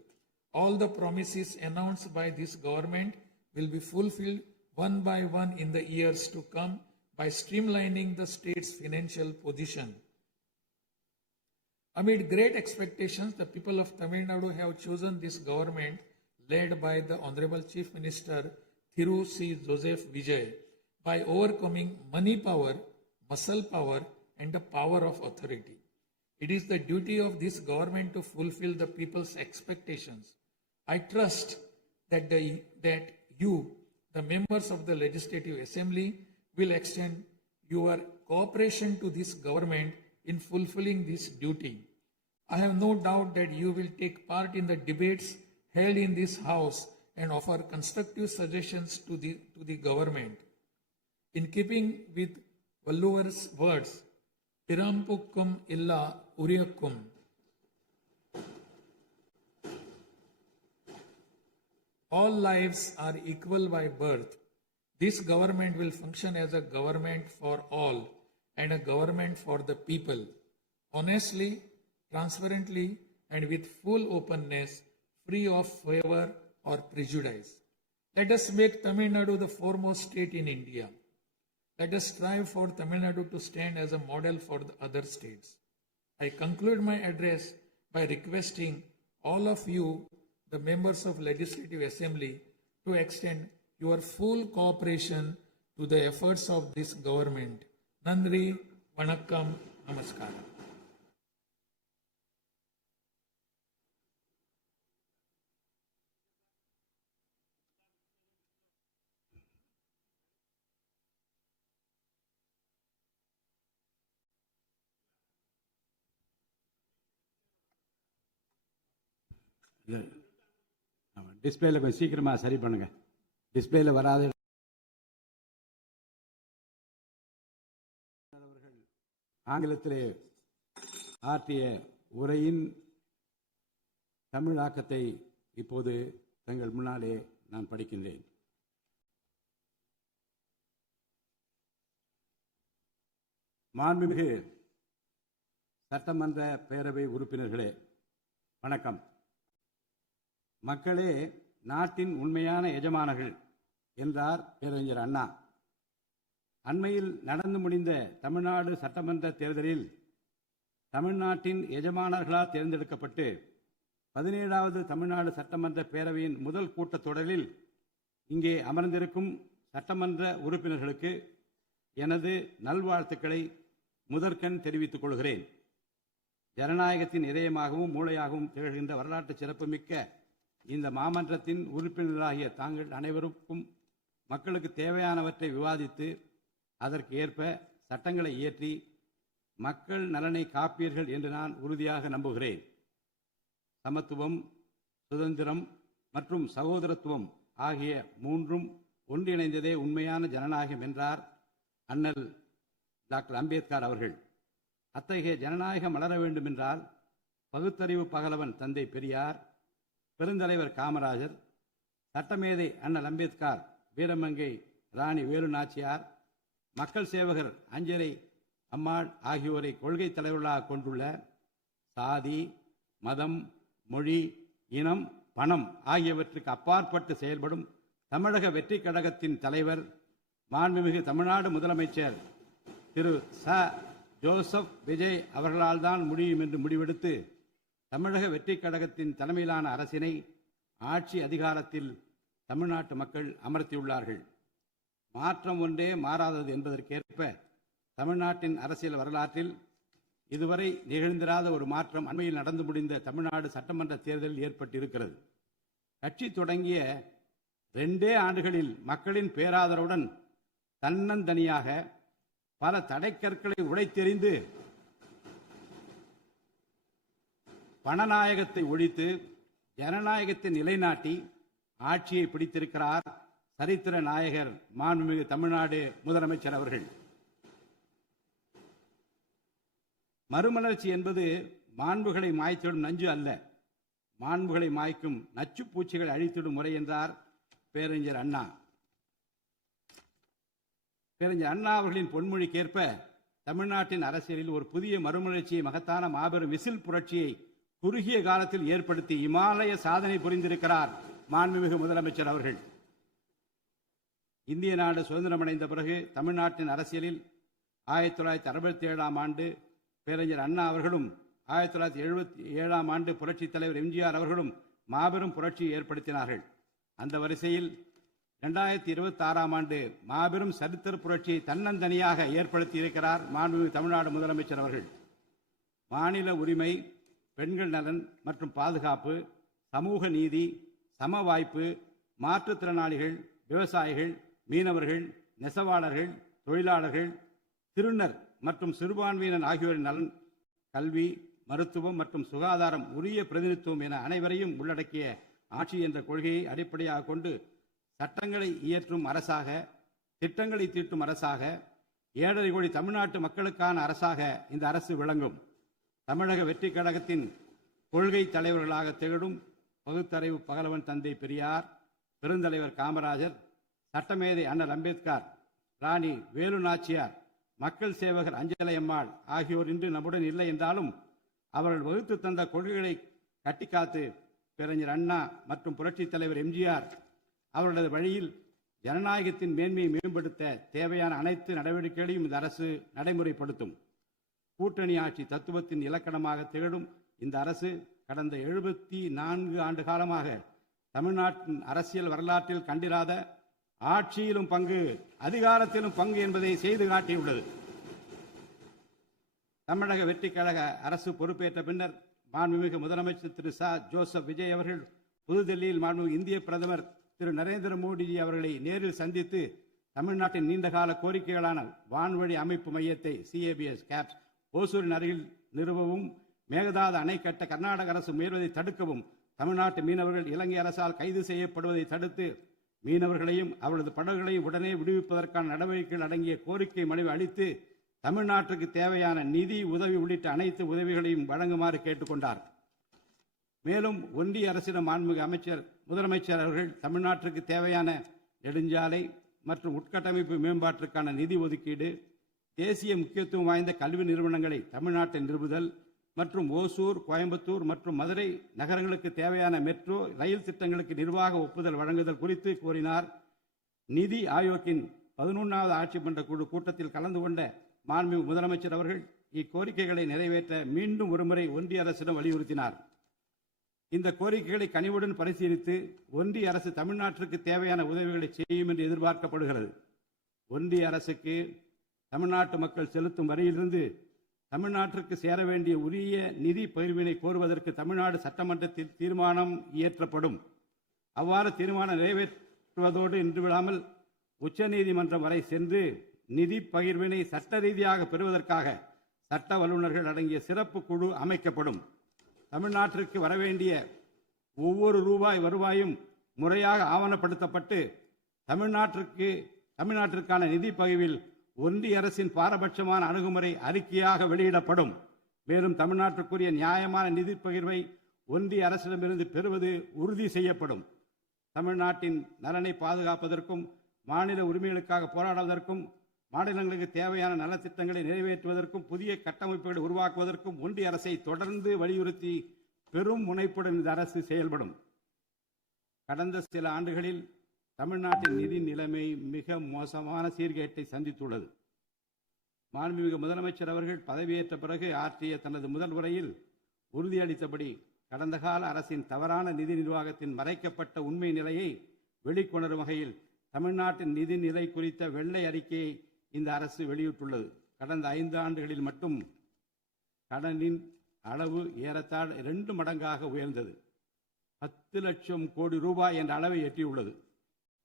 All the promises announced by this government will be fulfilled one by one in the years to come by streamlining the state's financial position. Amid great expectations, the people of Tamil Nadu have chosen this government led by the Honorable Chief Minister Thiru C. Joseph Vijay by overcoming money power, muscle power, and the power of authority. It is the duty of this government to fulfill the people's expectations. I trust that you, the members of the Legislative Assembly, will extend your cooperation to this government in fulfilling this duty. I have no doubt that you will take part in the debates held in this House and offer constructive suggestions to the government. In keeping with Valluvar's words, Pirampukkum illa Uriyakkum, all lives are equal by birth. This government will function as a government for all and a government for the people, honestly, transparently, and with full openness, free of favor or prejudice. Let us make Tamil Nadu the foremost state in India. Let us strive for Tamil Nadu to stand as a model for the other states. I conclude my address by requesting all of you, the members of Legislative Assembly, to extend your full cooperation to the efforts of this government. Nandri, Vanakkam, Namaskaram. டிஸ்பிளேல கொஞ்சம் சீக்கிரமாக சரி பண்ணுங்க. டிஸ்பிளேல வராது. ஆங்கிலத்திலே ஆற்றிய உரையின் தமிழாக்கத்தை இப்போது தங்கள் முன்னாலே நான் படிக்கின்றேன். மாண்புமிகு சட்டமன்ற பேரவை உறுப்பினர்களே, வணக்கம். மக்களே நாட்டின் உண்மையான எஜமானர்கள் என்றார் பேரறிஞர் அண்ணா. அண்மையில் நடந்து முடிந்த தமிழ்நாடு சட்டமன்ற தேர்தலில் தமிழ்நாட்டின் எஜமானர்களால் தேர்ந்தெடுக்கப்பட்டு 17வது தமிழ்நாடு சட்டமன்ற பேரவையின் முதல் கூட்டத்தொடரில் இங்கே அமர்ந்திருக்கும் சட்டமன்ற உறுப்பினர்களுக்கு எனது நல்வாழ்த்துக்களை முதற்கண் தெரிவித்துக் கொள்கிறேன். ஜனநாயகத்தின் இதயமாகவும் மூளையாகவும் திகழ்கின்ற வரலாற்று சிறப்புமிக்க இந்த மாமன்றத்தின் உறுப்பினர்களாகிய தாங்கள் அனைவருக்கும் மக்களுக்கு தேவையானவற்றை விவாதித்து அதற்கு ஏற்ப சட்டங்களை இயற்றி மக்கள் நலனை காப்பீர்கள் என்று நான் உறுதியாக நம்புகிறேன். சமத்துவம், சுதந்திரம் மற்றும் சகோதரத்துவம் ஆகிய மூன்றும் ஒன்றிணைந்ததே உண்மையான ஜனநாயகம் என்றார் அண்ணல் டாக்டர் அம்பேத்கர் அவர்கள். அத்தகைய ஜனநாயகம் மலர வேண்டுமென்றால் பகுத்தறிவு பகலவன் தந்தை பெரியார், பெருந்தலைவர் காமராஜர், சட்டமேதை அண்ணல் அம்பேத்கர், வீரமங்கை ராணி வேலு நாச்சியார், மக்கள் சேவகர் அஞ்சலை அம்மாள் ஆகியோரை கொள்கை தலைவர்களாக கொண்டுள்ள சாதி, மதம், மொழி, இனம், பணம் ஆகியவற்றுக்கு அப்பாற்பட்டு செயல்படும் தமிழக வெற்றி கழகத்தின் தலைவர் மாண்புமிகு தமிழ்நாடு முதலமைச்சர் திரு ஜோசப் விஜய் அவர்களால் தான் முடியும் என்று முடிவெடுத்து தமிழக வெற்றி கழகத்தின் தலைமையிலான அரசினை ஆட்சி அதிகாரத்தில் தமிழ்நாட்டு மக்கள் அமர்த்தியுள்ளார்கள். மாற்றம் ஒன்றே மாறாதது என்பதற்கேற்ப தமிழ்நாட்டின் அரசியல் வரலாற்றில் இதுவரை நிகழ்ந்திராத ஒரு மாற்றம் அண்மையில் நடந்து முடிந்த தமிழ்நாடு சட்டமன்ற தேர்தலில் ஏற்பட்டிருக்கிறது. கட்சி தொடங்கிய 2 ஆண்டுகளில் மக்களின் பேராதரவுடன் தன்னந்தனியாக பல தடைக்கற்களை உடைத்தெறிந்து பணநாயகத்தை ஒழித்து ஜனநாயகத்தை நிலைநாட்டி ஆட்சியை பிடித்திருக்கிறார் சரித்திர நாயகர் மாண்புமிகு தமிழ்நாடு முதலமைச்சர் அவர்கள். மறுமலர்ச்சி என்பது மாண்புகளை மாய்த்திடும் நஞ்சு அல்ல, மாண்புகளை மாய்க்கும் நச்சு பூச்சிகளை அழித்திடும் முறை என்றார் பேரறிஞர் அண்ணா. பேரறிஞர் அண்ணா அவர்களின் பொன்மொழிக்கேற்ப தமிழ்நாட்டின் அரசியலில் ஒரு புதிய மறுமலர்ச்சியை, மகத்தான மாபெரும் விசில் புரட்சியை குறுகிய காலத்தில் ஏற்படுத்தி இமாலய சாதனை புரிந்திருக்கிறார் மாண்புமிகு முதலமைச்சர் அவர்கள். இந்திய நாடு சுதந்திரமடைந்த பிறகு தமிழ்நாட்டின் அரசியலில் 1967ஆம் ஆண்டு பேரறிஞர் அண்ணா அவர்களும் 1977ஆம் ஆண்டு புரட்சித் தலைவர் எம்ஜிஆர் அவர்களும் மாபெரும் புரட்சியை ஏற்படுத்தினார்கள். அந்த வரிசையில் 2026ஆம் ஆண்டு மாபெரும் சரித்திர புரட்சியை தன்னந்தனியாக ஏற்படுத்தி இருக்கிறார் மாண்புமிகு தமிழ்நாடு முதலமைச்சர் அவர்கள். மாநில உரிமை, பெண்கள் நலன் மற்றும் பாதுகாப்பு, சமூக நீதி, சம வாய்ப்பு, மாற்றுத்திறனாளிகள், விவசாயிகள், மீனவர்கள், நெசவாளர்கள், தொழிலாளர்கள், திருநர் மற்றும் சிறுபான்மையினர் ஆகியோரின் நலன், கல்வி, மருத்துவம் மற்றும் சுகாதாரம், உரிய பிரதிநிதித்துவம் என அனைவரையும் உள்ளடக்கிய ஆட்சி என்ற கொள்கையை அடிப்படையாக கொண்டு சட்டங்களை இயற்றும் அரசாக, திட்டங்களை தீட்டும் அரசாக, 7.5 கோடி தமிழ்நாட்டு மக்களுக்கான அரசாக இந்த அரசு விளங்கும். தமிழக வெற்றி கழகத்தின் கொள்கை தலைவர்களாக திகழும் பகுத்தறிவு பகலவன் தந்தை பெரியார், பெருந்தலைவர் காமராஜர், சட்டமேதை அண்ணல் அம்பேத்கர், ராணி வேலு நாச்சியார், மக்கள் சேவகர் அஞ்சலை அம்மாள் ஆகியோர் இன்று நம்முடன் இல்லை என்றாலும் அவர்கள் வகுத்து தந்த கொள்கைகளை கட்டிக்காத்து பேரறிஞர் அண்ணா மற்றும் புரட்சித் தலைவர் எம்ஜிஆர் அவர்களது வழியில் ஜனநாயகத்தின் மேன்மையை மேம்படுத்த தேவையான அனைத்து நடவடிக்கைகளையும் இந்த அரசு நடைமுறைப்படுத்தும். கூட்டணி ஆட்சி தத்துவத்தின் இலக்கணமாக திகழும் இந்த அரசு கடந்த 74 ஆண்டு காலமாக தமிழ்நாட்டின் அரசியல் வரலாற்றில் கண்டிராத ஆட்சியிலும் பங்கு, அதிகாரத்திலும் பங்கு என்பதை செய்து காட்டியுள்ளது. தமிழக வெற்றி கழக அரசு பொறுப்பேற்ற பின்னர் மாண்புமிகு முதலமைச்சர் திரு ஜோசப் விஜய் அவர்கள் புதுதில்லியில் மாண்புமிகு இந்திய பிரதமர் திரு நரேந்திர மோடிஜி அவர்களை நேரில் சந்தித்து தமிழ்நாட்டின் நீண்டகால கோரிக்கைகளான வான்வழி அமைப்பு மையத்தை CABS கேப்ஸ் ஓசூரின் அருகில் நிறுவவும், மேகதாது அணை கட்ட கர்நாடக அரசு முயல்வதை தடுக்கவும், தமிழ்நாட்டு மீனவர்கள் இலங்கை அரசால் கைது செய்யப்படுவதை தடுத்து மீனவர்களையும் அவரது படகுகளையும் உடனே விடுவிப்பதற்கான நடவடிக்கைகள் அடங்கிய கோரிக்கை மனுவை அளித்து தமிழ்நாட்டுக்கு தேவையான நிதி உதவி உள்ளிட்ட அனைத்து உதவிகளையும் வழங்குமாறு கேட்டுக்கொண்டார். மேலும் ஒன்றிய அரசிடம் மாண்புமிகு முதலமைச்சர் அவர்கள் தமிழ்நாட்டிற்கு தேவையான நெடுஞ்சாலை மற்றும் உட்கட்டமைப்பு மேம்பாட்டிற்கான நிதி ஒதுக்கீடு, தேசிய முக்கியத்துவம் வாய்ந்த கல்வி நிறுவனங்களை தமிழ்நாட்டில் நிறுவுதல் மற்றும் ஓசூர், கோயம்புத்தூர் மற்றும் மதுரை நகரங்களுக்கு தேவையான மெட்ரோ ரயில் திட்டங்களுக்கு நிர்வாக ஒப்புதல் வழங்குதல் குறித்து கோரினார். நிதி ஆயோக்கின் 11வது ஆட்சி மன்ற குழு கூட்டத்தில் கலந்து கொண்ட மாண்புமிகு முதலமைச்சர் அவர்கள் இக்கோரிக்கைகளை நிறைவேற்ற மீண்டும் ஒருமுறை ஒன்றிய அரசிடம் வலியுறுத்தினார். இந்த கோரிக்கைகளை கனிவுடன் பரிசீலித்து ஒன்றிய அரசு தமிழ்நாட்டிற்கு தேவையான உதவிகளை செய்யும் என்று எதிர்பார்க்கப்படுகிறது. ஒன்றிய அரசுக்கு தமிழ்நாட்டு மக்கள் செலுத்தும் வரியிலிருந்து தமிழ்நாட்டிற்கு சேர வேண்டிய உரிய நிதி பகிர்வினை கோருவதற்கு தமிழ்நாடு சட்டமன்றத்தில் தீர்மானம் இயற்றப்படும். அவ்வாறு தீர்மானம் நிறைவேற்றுவதோடு நின்று விடாமல் உச்சநீதிமன்றம் வரை சென்று நிதி பகிர்வினை சட்ட ரீதியாக பெறுவதற்காக சட்ட வல்லுநர்கள் அடங்கிய சிறப்பு குழு அமைக்கப்படும். தமிழ்நாட்டிற்கு வரவேண்டிய ஒவ்வொரு ரூபாய் வருவாயும் முறையாக ஆவணப்படுத்தப்பட்டு தமிழ்நாட்டிற்கான நிதி பகிர்வில் ஒன்றிய அரசின் பாரபட்சமான அணுகுமுறை அறிக்கையாக வெளியிடப்படும். மேலும் தமிழ்நாட்டிற்குரிய நியாயமான நிதி பகிர்வை ஒன்றிய அரசிடமிருந்து பெறுவது உறுதி செய்யப்படும். தமிழ்நாட்டின் நலனை பாதுகாப்பதற்கும் மாநில உரிமைகளுக்காக போராடுவதற்கும் மாநிலங்களுக்கு தேவையான நலத்திட்டங்களை நிறைவேற்றுவதற்கும் புதிய கட்டமைப்புகளை உருவாக்குவதற்கும் ஒன்றிய அரசை தொடர்ந்து வலியுறுத்தி பெரும் முனைப்புடன் இந்த அரசு செயல்படும். கடந்த சில ஆண்டுகளில் தமிழ்நாட்டின் நிதி நிலைமை மிக மோசமான சீர்கேட்டை சந்தித்துள்ளது. மாண்புமிகு முதலமைச்சர் அவர்கள் பதவியேற்ற பிறகு ஆற்றிய தனது முதல் உரையில் உறுதியளித்தபடி கடந்த கால அரசின் தவறான நிதி நிர்வாகத்தின் மறைக்கப்பட்ட உண்மை நிலையை வெளிக்கொணரும் வகையில் தமிழ்நாட்டின் நிதி நிலை குறித்த வெள்ளை அறிக்கையை இந்த அரசு வெளியிட்டுள்ளது. கடந்த 5 ஆண்டுகளில் மட்டும் கடனின் அளவு ஏறத்தாழ 2 மடங்காக உயர்ந்தது. 10 லட்சம் கோடி ரூபாய் என்ற அளவை எட்டியுள்ளது.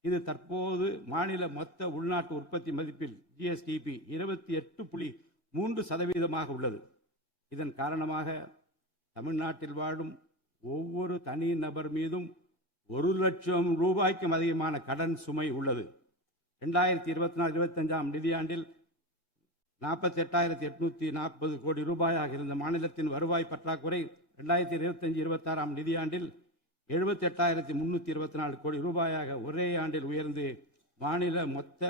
இது தற்போது மாநில மொத்த உள்நாட்டு உற்பத்தி மதிப்பில் ஜிஎஸ்டிபி 28.3% உள்ளது. இதன் காரணமாக தமிழ்நாட்டில் வாழும் ஒவ்வொரு தனி நபர் மீதும் 1 லட்சம் ரூபாய்க்கும் அதிகமான கடன் சுமை உள்ளது. 2024-25 நிதியாண்டில் 48,840 கோடி ரூபாயாக இருந்த மாநிலத்தின் வருவாய் பற்றாக்குறை 2025-26 நிதியாண்டில் 78,324 கோடி ரூபாயாக ஒரே ஆண்டில் உயர்ந்து மாநில மொத்த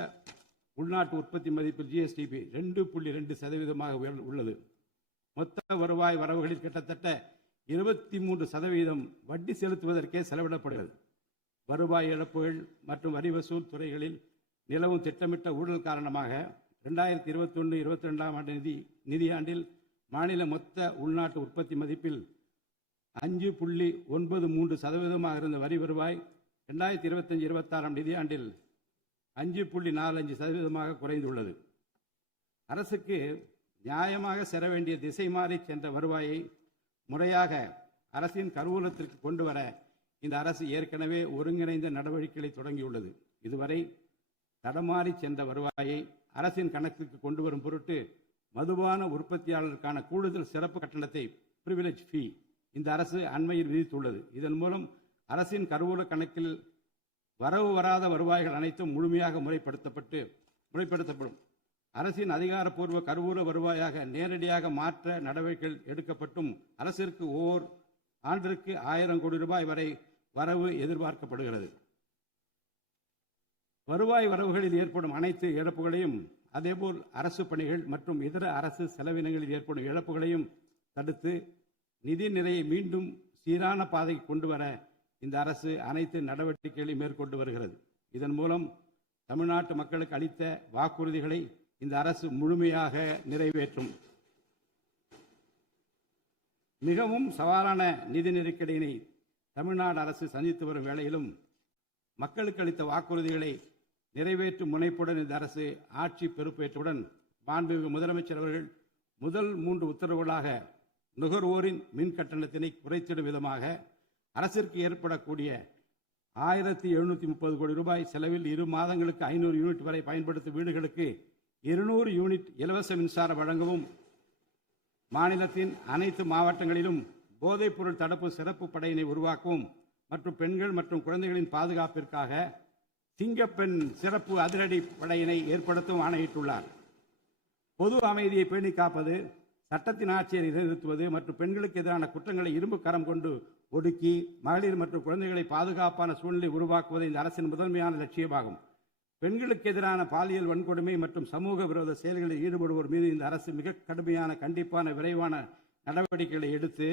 உள்நாட்டு உற்பத்தி மதிப்பில் ஜிஎஸ்டிபி 2.2% உள்ளது. மொத்த வருவாய் வரவுகளில் கிட்டத்தட்ட 23% வட்டி செலுத்துவதற்கே செலவிடப்படுகிறது. வருவாய் இழப்புகள் மற்றும் வரி வசூல் துறைகளில் நிலவும் திட்டமிட்ட ஊழல் காரணமாக 2021-22 நிதியாண்டில் மாநில மொத்த உள்நாட்டு உற்பத்தி மதிப்பில் 5.93% இருந்த வரி வருவாய் 2025-26 நிதியாண்டில் 5.45% குறைந்துள்ளது. அரசுக்கு நியாயமாக செர வேண்டிய திசை மாறி சென்ற வருவாயை முறையாக அரசின் கருவூலத்திற்கு கொண்டு வர இந்த அரசு ஏற்கனவே ஒருங்கிணைந்த நடவடிக்கைகளை தொடங்கியுள்ளது. இதுவரை தடமாறி சென்ற வருவாயை அரசின் கணக்குக்கு கொண்டு வரும் பொருட்டு மதுபான உற்பத்தியாளருக்கான கூடுதல் சிறப்பு கட்டணத்தை பிரிவிலேஜ் ஃபீ இந்த அரசு அண்மையில் விதித்துள்ளது. இதன் மூலம் அரசின் கருவூல கணக்கில் வரவு வராத வருவாய்கள் அனைத்தும் முழுமையாக முறைப்படுத்தப்படும். அரசின் அதிகாரப்பூர்வ கருவூல வருவாயாக நேரடியாக மாற்ற நடவடிக்கைகள் எடுக்கப்பட்டும் அரசிற்கு ஓர் ஆண்டிற்கு 1000 கோடி ரூபாய் வரை வரவு எதிர்பார்க்கப்படுகிறது. வருவாய் வரவுகளில் ஏற்படும் அனைத்து இழப்புகளையும் அதேபோல் அரசு பணிகள் மற்றும் இதர அரசு செலவினங்களில் ஏற்படும் இழப்புகளையும் தடுத்து நிதி நிலையை மீண்டும் சீரான பாதைக்கு கொண்டு வர இந்த அரசு அனைத்து நடவடிக்கைகளையும் மேற்கொண்டு வருகிறது. இதன் மூலம் தமிழ்நாட்டு மக்களுக்கு அளித்த வாக்குறுதிகளை இந்த அரசு முழுமையாக நிறைவேற்றும். மிகவும் சவாலான நிதி நெருக்கடியினை தமிழ்நாடு அரசு சந்தித்து வரும் வேளையிலும் மக்களுக்கு அளித்த வாக்குறுதிகளை நிறைவேற்றும் முனைப்புடன் இந்த அரசு ஆட்சி பொறுப்பேற்றவுடன் மாண்புமிகு முதலமைச்சர் அவர்கள் முதல் 3 உத்தரவுகளாக நுகர்வோரின் மின் கட்டணத்தினை குறைத்திடும் விதமாக அரசிற்கு ஏற்படக்கூடிய 1730 கோடி ரூபாய் செலவில் 2 மாதங்களுக்கு 500 யூனிட் வரை பயன்படுத்தும் வீடுகளுக்கு 200 யூனிட் இலவச மின்சாரம் வழங்கவும், மாநிலத்தின் அனைத்து மாவட்டங்களிலும் போதைப்பொருள் தடுப்பு சிறப்பு படையினை உருவாக்கவும் மற்றும் பெண்கள் மற்றும் குழந்தைகளின் பாதுகாப்பிற்காக சிங்கப்பெண் சிறப்பு அதிரடி படையினை ஏற்படுத்தவும் ஆணையிட்டுள்ளார். பொது அமைதியை பேணி காப்பது, சட்டத்தின் ஆட்சியை நிலைநிறுத்துவது மற்றும் பெண்களுக்கு எதிரான குற்றங்களை இரும்பு கரம் கொண்டு ஒடுக்கி மகளிர் மற்றும் குழந்தைகளை பாதுகாப்பான சூழ்நிலை உருவாக்குவது இந்த அரசின் முதன்மையான லட்சியமாகும். பெண்களுக்கு எதிரான பாலியல் வன்கொடுமை மற்றும் சமூக விரோத செயல்களில் ஈடுபடுவோர் மீது இந்த அரசு மிக கடுமையான கண்டிப்பான விரைவான நடவடிக்கைகளை எடுத்து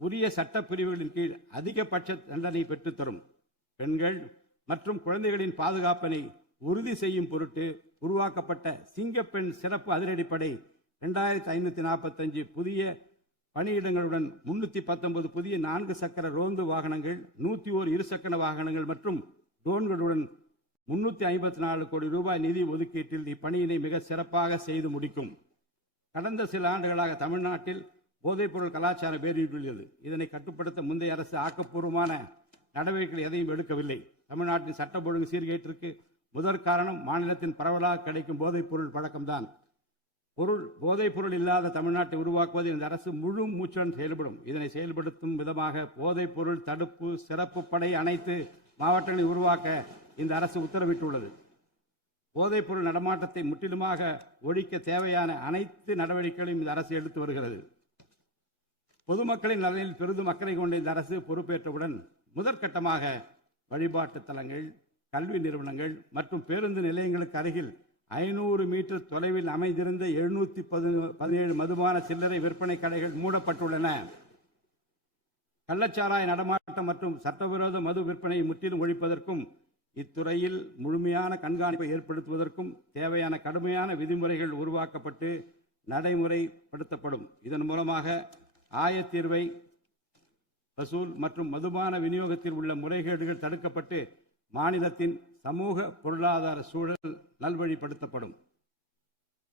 உரிய சட்டப்பிரிவுகளின் கீழ் அதிகபட்ச தண்டனை பெற்றுத்தரும். பெண்கள் மற்றும் குழந்தைகளின் பாதுகாப்பினை உறுதி செய்யும் பொருட்டு உருவாக்கப்பட்ட சிங்கப்பெண் சிறப்பு அதிரடிப்படை 2545 புதிய பணியிடங்களுடன் 319 புதிய 4 சக்கர ரோந்து வாகனங்கள், 101 இருசக்கர வாகனங்கள் மற்றும் ட்ரோன்களுடன் 354 கோடி ரூபாய் நிதி ஒதுக்கீட்டில் இப்பணியினை மிக சிறப்பாக செய்து முடிக்கும். கடந்த சில ஆண்டுகளாக தமிழ்நாட்டில் போதைப்பொருள் கலாச்சாரம் வேரூன்றியுள்ளது. இதனை கட்டுப்படுத்த முந்தைய அரசு ஆக்கப்பூர்வமான நடவடிக்கைகள் எதையும் எடுக்கவில்லை. தமிழ்நாட்டின் சட்ட ஒழுங்கு சீர்கேட்டிற்கு முதற் காரணம் மாநிலத்தின் பரவலாக கிடைக்கும் போதைப்பொருள் பழக்கம்தான். போதைப்பொருள் இல்லாத தமிழ்நாட்டை உருவாக்குவதில் இந்த அரசு முழு மூச்சுடன் செயல்படும். இதனை செயல்படுத்தும் விதமாக போதைப்பொருள் தடுப்பு சிறப்பு படை அனைத்து மாவட்டங்களில் உருவாக்க இந்த அரசு உத்தரவிட்டுள்ளது. போதைப்பொருள் நடமாட்டத்தை முற்றிலுமாக ஒழிக்க தேவையான அனைத்து நடவடிக்கைகளையும் இந்த அரசு எடுத்து வருகிறது. பொதுமக்களின் நலனில் பெரிதும் அக்கறை கொண்ட இந்த அரசு பொறுப்பேற்றவுடன் முதற்கட்டமாக வழிபாட்டு தலங்கள், கல்வி நிறுவனங்கள் மற்றும் பேருந்து நிலையங்களுக்கு அருகில் 500 மீட்டர் தொலைவில் அமைந்திருந்த 717 மதுபான சில்லறை விற்பனை கடைகள் மூடப்பட்டுள்ளன. கள்ளச்சாராய நடமாட்டம் மற்றும் சட்டவிரோத மது விற்பனையை முற்றிலும் ஒழிப்பதற்கும் இத்துறையில் முழுமையான கண்காணிப்பை ஏற்படுத்துவதற்கும் தேவையான கடுமையான விதிமுறைகள் உருவாக்கப்பட்டு நடைமுறைப்படுத்தப்படும். இதன் மூலமாக ஆயத்தீர்வை வசூல் மற்றும் மதுபான விநியோகத்தில் உள்ள முறைகேடுகள் தடுக்கப்பட்டு மாநிலத்தின் சமூக பொருளாதார சூழல் நல்வழிப்படுத்தப்படும்.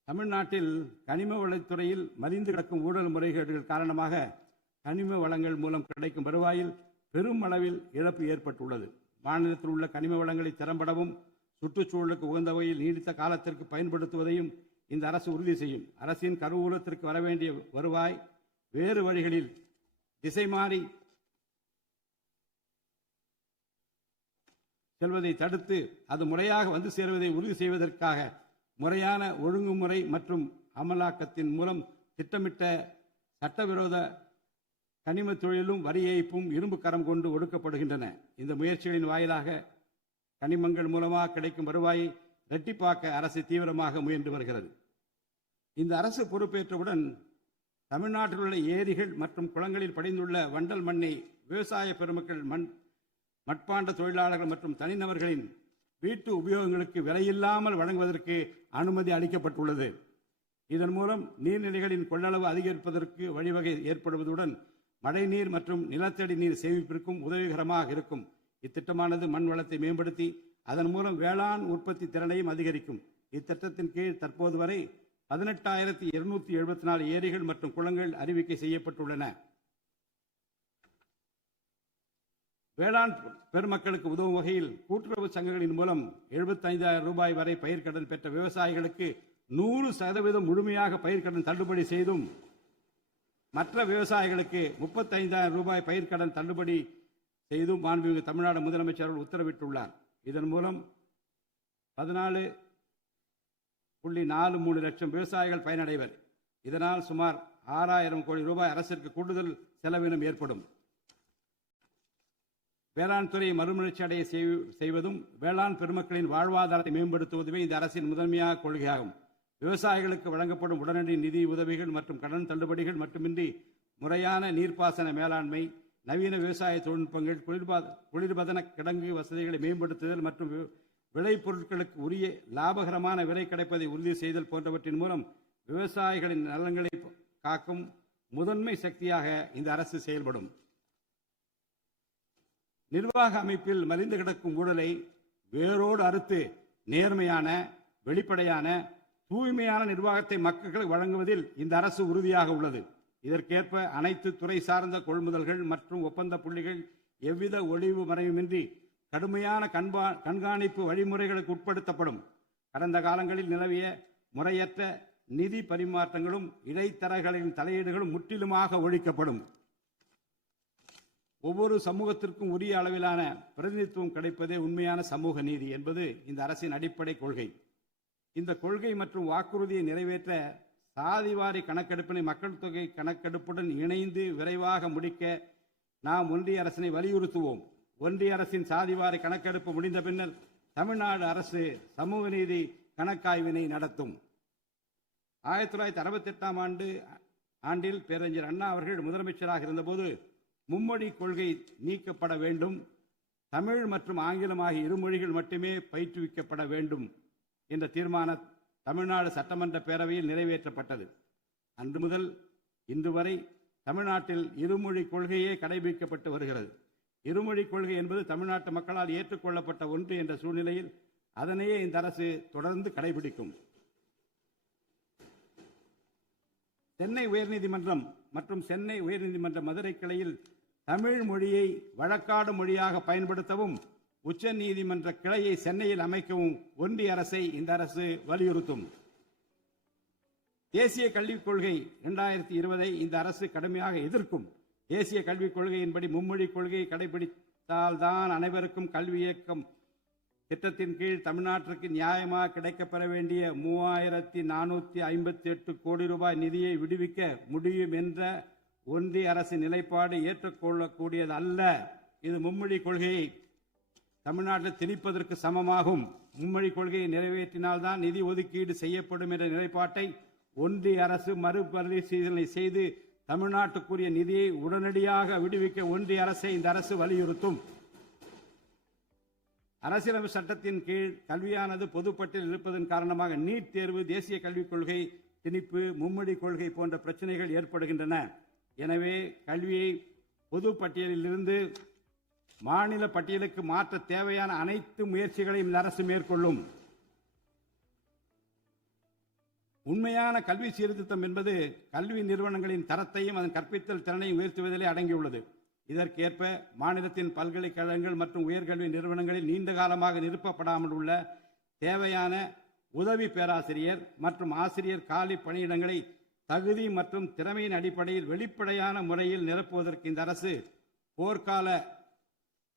தமிழ்நாட்டில் கனிம வளத்துறையில் மலிந்து கிடக்கும் ஊழல் முறைகேடுகள் காரணமாக கனிம வளங்கள் மூலம் கிடைக்கும் வருவாயில் பெரும் அளவில் இழப்பு ஏற்பட்டுள்ளது. மாநிலத்தில் உள்ள கனிம வளங்களை திறம்படவும் சுற்றுச்சூழலுக்கு உகந்த வகையில் நீடித்த காலத்திற்கு பயன்படுத்துவதையும் இந்த அரசு உறுதி செய்யும். அரசின் கருவூலத்திற்கு வரவேண்டிய வருவாய் வேறு வழிகளில் திசை மாறி செல்வதை தடுத்து அது முறையாக வந்து சேருவதை உறுதி செய்வதற்காக முறையான ஒழுங்குமுறை மற்றும் அமலாக்கத்தின் மூலம் திட்டமிட்ட சட்டவிரோத கனிம தொழிலும் வரி ஏய்ப்பும் இரும்பு கரம் கொண்டு ஒடுக்கப்படுகின்றன. இந்த முயற்சிகளின் வாயிலாக கனிமங்கள் மூலமாக கிடைக்கும் வருவாயை இரட்டிப்பாக்க அரசு தீவிரமாக முயன்று வருகிறது. இந்த அரசு பொறுப்பேற்றவுடன் தமிழ்நாட்டில் உள்ள ஏரிகள் மற்றும் குளங்களில் படிந்துள்ள வண்டல் மண்ணை விவசாய பெருமக்கள், மட்பாண்ட தொழிலாளர்கள் மற்றும் தனிநபர்களின் வீட்டு உபயோகங்களுக்கு விலையில்லாமல் வழங்குவதற்கு அனுமதி அளிக்கப்பட்டுள்ளது. இதன் மூலம் நீர்நிலைகளின் கொள்ளளவு அதிகரிப்பதற்கு வழிவகை ஏற்படுவதுடன் மழைநீர் மற்றும் நிலத்தடி நீர் சேமிப்பிற்கும் உதவிகரமாக இருக்கும். இத்திட்டமானது மண் வளத்தை மேம்படுத்தி அதன் மூலம் வேளாண் உற்பத்தி திறனையும் அதிகரிக்கும். இத்திட்டத்தின் கீழ் தற்போது வரை 18,274 ஏரிகள் மற்றும் குளங்கள் அறிவிக்கை செய்யப்பட்டுள்ளன. வேளாண் பெருமக்களுக்கு உதவும் வகையில் கூட்டுறவு சங்கங்களின் மூலம் 75,000 ரூபாய் வரை பயிர்க்கடன் பெற்ற விவசாயிகளுக்கு 100% முழுமையாக பயிர்க்கடன் தள்ளுபடி செய்தும், மற்ற விவசாயிகளுக்கு 35,000 ரூபாய் பயிர்க்கடன் தள்ளுபடி செய்தும் மாண்புமிகு தமிழ்நாடு முதலமைச்சர் அவர்கள் உத்தரவிட்டுள்ளார். இதன் மூலம் 14.43 லட்சம் விவசாயிகள் பயனடைவர். இதனால் சுமார் 6,000 கோடி ரூபாய் அரசிற்கு கூடுதல் செலவினம் ஏற்படும். வேளாண் துறையை மறுமலர்ச்சி அடைய செய்வதும் வேளாண் பெருமக்களின் வாழ்வாதாரத்தை மேம்படுத்துவதுமே இந்த அரசின் முதன்மையாக கொள்கையாகும். விவசாயிகளுக்கு வழங்கப்படும் உடனடி நிதி உதவிகள் மற்றும் கடன் தள்ளுபடிகள் மட்டுமின்றி முறையான நீர்ப்பாசன மேலாண்மை, நவீன விவசாய தொழில்நுட்பங்கள், குளிர்பதன கிடங்கு வசதிகளை மேம்படுத்துதல் மற்றும் விளைபொருட்களுக்கு உரிய லாபகரமான விலை கிடைப்பதை உறுதி செய்தல் போன்றவற்றின் மூலம் விவசாயிகளின் நலன்களை காக்கும் முதன்மை சக்தியாக இந்த அரசு செயல்படும். நிர்வாக அமைப்பில் மலிந்து கிடக்கும் ஊழலை வேரோடு அறுத்து நேர்மையான, வெளிப்படையான, தூய்மையான நிர்வாகத்தை மக்களுக்கு வழங்குவதில் இந்த அரசு உறுதியாக உள்ளது. இதற்கேற்ப அனைத்து துறை சார்ந்த கொள்முதல்கள் மற்றும் ஒப்பந்த புள்ளிகள் எவ்வித ஒளிவு மறைவுமின்றி கடுமையான கண்காணிப்பு வழிமுறைகளுக்கு உட்படுத்தப்படும். கடந்த காலங்களில் நிலவிய முறையற்ற நிதி பரிமாற்றங்களும் இடைத்தரகர்களின் தலையீடுகளும் முற்றிலுமாக ஒழிக்கப்படும். ஒவ்வொரு சமூகத்திற்கும் உரிய அளவிலான பிரதிநிதித்துவம் கிடைப்பதே உண்மையான சமூக நீதி என்பது இந்த அரசின் அடிப்படை கொள்கை. இந்த கொள்கை மற்றும் வாக்குறுதியை நிறைவேற்ற சாதிவாரி கணக்கெடுப்பினை மக்கள் தொகை கணக்கெடுப்புடன் இணைந்து விரைவாக முடிக்க நாம் ஒன்றிய அரசினை வலியுறுத்துவோம். ஒன்றிய அரசின் சாதிவாரி கணக்கெடுப்பு முடிந்த பின்னர் தமிழ்நாடு அரசு சமூக நீதி கணக்காய்வினை நடத்தும். 1968 ஆண்டில் பேரறிஞர் அண்ணா அவர்கள் முதலமைச்சராக இருந்தபோது மும்மொழி கொள்கை நீக்கப்பட வேண்டும், தமிழ் மற்றும் ஆங்கிலம் ஆகிய இருமொழிகள் மட்டுமே பயிற்றுவிக்கப்பட வேண்டும் என்ற தீர்மானம் தமிழ்நாடு சட்டமன்ற பேரவையில் நிறைவேற்றப்பட்டது. அன்று முதல் இன்று வரை தமிழ்நாட்டில் இருமொழி கொள்கையே கடைபிடிக்கப்பட்டு வருகிறது. இருமொழி கொள்கை என்பது தமிழ்நாட்டு மக்களால் ஏற்றுக்கொள்ளப்பட்ட ஒன்று என்ற சூழ்நிலையில் அதனையே இந்த அரசு தொடர்ந்து கடைபிடிக்கும். சென்னை உயர்நீதிமன்றம் மற்றும் சென்னை உயர்நீதிமன்ற மதுரை கிளையில் தமிழ் மொழியை வழக்காடு மொழியாக பயன்படுத்தவும் உச்ச நீதிமன்ற கிளையை சென்னையில் அமைக்கவும் ஒன்றிய அரசை இந்த அரசு வலியுறுத்தும். தேசிய கல்விக் கொள்கை 2020 இந்த அரசு கடுமையாக எதிர்க்கும். தேசிய கல்விக் கொள்கையின்படி மும்மொழி கொள்கையை கடைபிடித்தால்தான் அனைவருக்கும் கல்வி இயக்கம் திட்டத்தின் கீழ் தமிழ்நாட்டிற்கு நியாயமாக கிடைக்கப்பெற வேண்டிய 3458 கோடி ரூபாய் நிதியை விடுவிக்க முடியும் என்ற ஒன்றிய அரசின் நிலைப்பாடு ஏற்றுக்கொள்ளக்கூடியது அல்ல. இது மும்மொழி கொள்கையை தமிழ்நாட்டில் திணிப்பதற்கு சமமாகும். மும்மொழி கொள்கையை நிறைவேற்றினால்தான் நிதி ஒதுக்கீடு செய்யப்படும் என்ற நிலைப்பாட்டை ஒன்றிய அரசு மறுபரிசீலனை செய்து தமிழ்நாட்டுக்குரிய நிதியை உடனடியாக விடுவிக்க ஒன்றிய அரசை இந்த அரசு வலியுறுத்தும். அரசியலமைப்பு சட்டத்தின் கீழ் கல்வியானது பொதுப்பட்டியலில் இருப்பதன் காரணமாக நீட் தேர்வு, தேசிய கல்விக் கொள்கை திணிப்பு, மும்மொழி கொள்கை போன்ற பிரச்சனைகள் ஏற்படுகின்றன. எனவே கல்வியை பொது பட்டியலில் இருந்து மாநில பட்டியலுக்கு மாற்ற தேவையான அனைத்து முயற்சிகளையும் இந்த அரசு மேற்கொள்ளும். உண்மையான கல்வி சீர்திருத்தம் என்பது கல்வி நிறுவனங்களின் தரத்தையும் அதன் கற்பித்தல் திறனையும் உயர்த்துவதிலே அடங்கியுள்ளது. இதற்கேற்ப மாநிலத்தின் பல்கலைக்கழகங்கள் மற்றும் உயர்கல்வி நிறுவனங்களில் நீண்ட காலமாக நிரப்பப்படாமல் உள்ள தேவையான உதவி பேராசிரியர் மற்றும் ஆசிரியர் காலி பணியிடங்களை தகுதி மற்றும் திறமையின் அடிப்படையில் வெளிப்படையான முறையில் நிரப்புவதற்கு இந்த அரசு போர்க்கால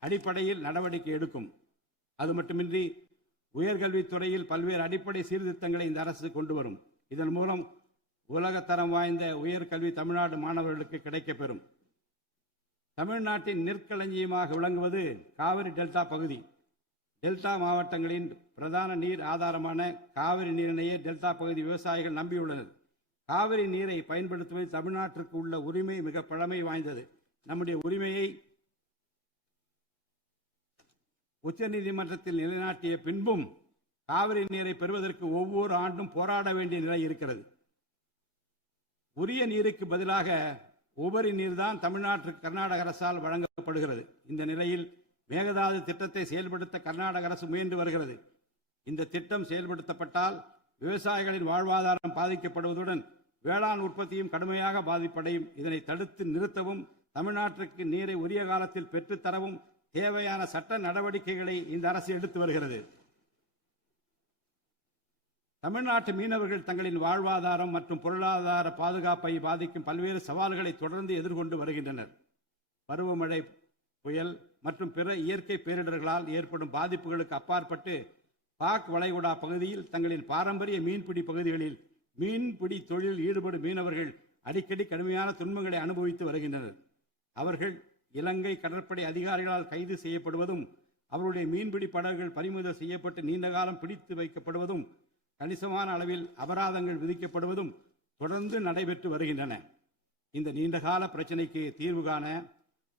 அடிப்படையில் நடவடிக்கை எடுக்கும். அது மட்டுமின்றி உயர்கல்வித்துறையில் பல்வேறு அடிப்படை சீர்திருத்தங்களை இந்த அரசு கொண்டு வரும். இதன் மூலம் உலகத்தரம் வாய்ந்த உயர்கல்வி தமிழ்நாடு மாணவர்களுக்கு கிடைக்கப்பெறும். தமிழ்நாட்டின் நெற்களஞ்சியமாக விளங்குவது காவிரி டெல்டா பகுதி. டெல்டா மாவட்டங்களின் பிரதான நீர் ஆதாரமான காவிரி நீரினையே டெல்டா பகுதி விவசாயிகள் நம்பியுள்ளனர். காவிரி நீரை பயன்படுத்துவதில் தமிழ்நாட்டிற்கு உள்ள உரிமை மிக பழமை வாய்ந்தது. நம்முடைய உரிமையை உச்சநீதிமன்றத்தில் நிலைநாட்டிய பின்பும் காவிரி நீரை பெறுவதற்கு ஒவ்வொரு ஆண்டும் போராட வேண்டிய நிலை இருக்கிறது. உரிய நீருக்கு பதிலாக உபரி நீர்தான் தமிழ்நாட்டிற்கு கர்நாடக அரசால் வழங்கப்படுகிறது. இந்த நிலையில் மேகதாது திட்டத்தை செயல்படுத்த கர்நாடக அரசு முயன்று வருகிறது. இந்த திட்டம் செயல்படுத்தப்பட்டால் விவசாயிகளின் வாழ்வாதாரம் பாதிக்கப்படுவதுடன் வேளாண் உற்பத்தியும் கடுமையாக பாதிப்படையும். இதனை தடுத்து நிறுத்தவும் தமிழ்நாட்டிற்கு நீரை உரிய காலத்தில் பெற்றுத்தரவும் தேவையான சட்ட நடவடிக்கைகளை இந்த அரசு எடுத்து வருகிறது. தமிழ்நாட்டு மீனவர்கள் தங்களின் வாழ்வாதாரம் மற்றும் பொருளாதார பாதுகாப்பை பாதிக்கும் பல்வேறு சவால்களை தொடர்ந்து எதிர்கொண்டு வருகின்றனர். பருவமழை, புயல் மற்றும் பிற இயற்கை பேரிடர்களால் ஏற்படும் பாதிப்புகளுக்கு அப்பாற்பட்டு பாக் வளைகுடா பகுதியில் தங்களின் பாரம்பரிய மீன்பிடி பகுதிகளில் மீன்பிடி தொழிலில் ஈடுபடும் மீனவர்கள் அடிக்கடி கடுமையான துன்பங்களை அனுபவித்து வருகின்றனர். அவர்கள் இலங்கை கடற்படை அதிகாரிகளால் கைது செய்யப்படுவதும் அவருடைய மீன்பிடி படகுகள் பறிமுதல் செய்யப்பட்டு நீண்ட காலம் பிடித்து வைக்கப்படுவதும் கணிசமான அளவில் அபராதங்கள் விதிக்கப்படுவதும் தொடர்ந்து நடைபெற்று வருகின்றன. இந்த நீண்டகால பிரச்சினைக்கு தீர்வு காண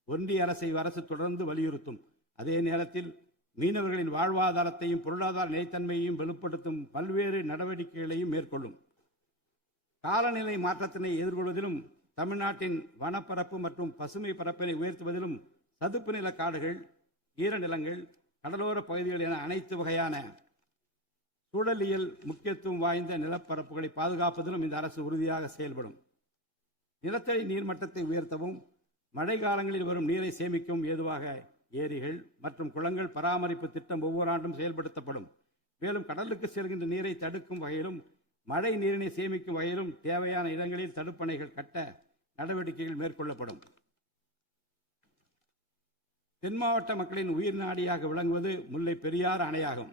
ஒன்றிய அரசு தொடர்ந்து வலியுறுத்தும். அதே நேரத்தில் மீனவர்களின் வாழ்வாதாரத்தையும் பொருளாதார நிலைத்தன்மையையும் வலுப்படுத்தும் பல்வேறு நடவடிக்கைகளையும் மேற்கொள்ளும். காலநிலை மாற்றத்தினை எதிர்கொள்வதிலும் தமிழ்நாட்டின் வனப்பரப்பு மற்றும் பசுமை பரப்பினை உயர்த்துவதிலும் சதுப்பு நில காடுகள், ஈரநிலங்கள், கடலோர பகுதிகள் என அனைத்து வகையான சூழலியல் முக்கியத்துவம் வாய்ந்த நிலப்பரப்புகளை பாதுகாப்பதிலும் இந்த அரசு உறுதியாக செயல்படும். நிலத்தடி நீர்மட்டத்தை உயர்த்தவும் மழை காலங்களில் வரும் நீரை சேமிக்கவும் ஏதுவாக ஏரிகள் மற்றும் குளங்கள் பராமரிப்பு திட்டம் ஒவ்வொரு ஆண்டும் செயல்படுத்தப்படும். மேலும் கடலுக்கு செல்கின்ற நீரை தடுக்கும் வகையிலும் மழை நீரினை சேமிக்கும் வகையிலும் தேவையான இடங்களில் தடுப்பணைகள் கட்ட நடவடிக்கைகள் மேற்கொள்ளப்படும். தென் மாவட்ட மக்களின் உயிர் நாடியாக விளங்குவது முல்லை பெரியாறு அணையாகும்.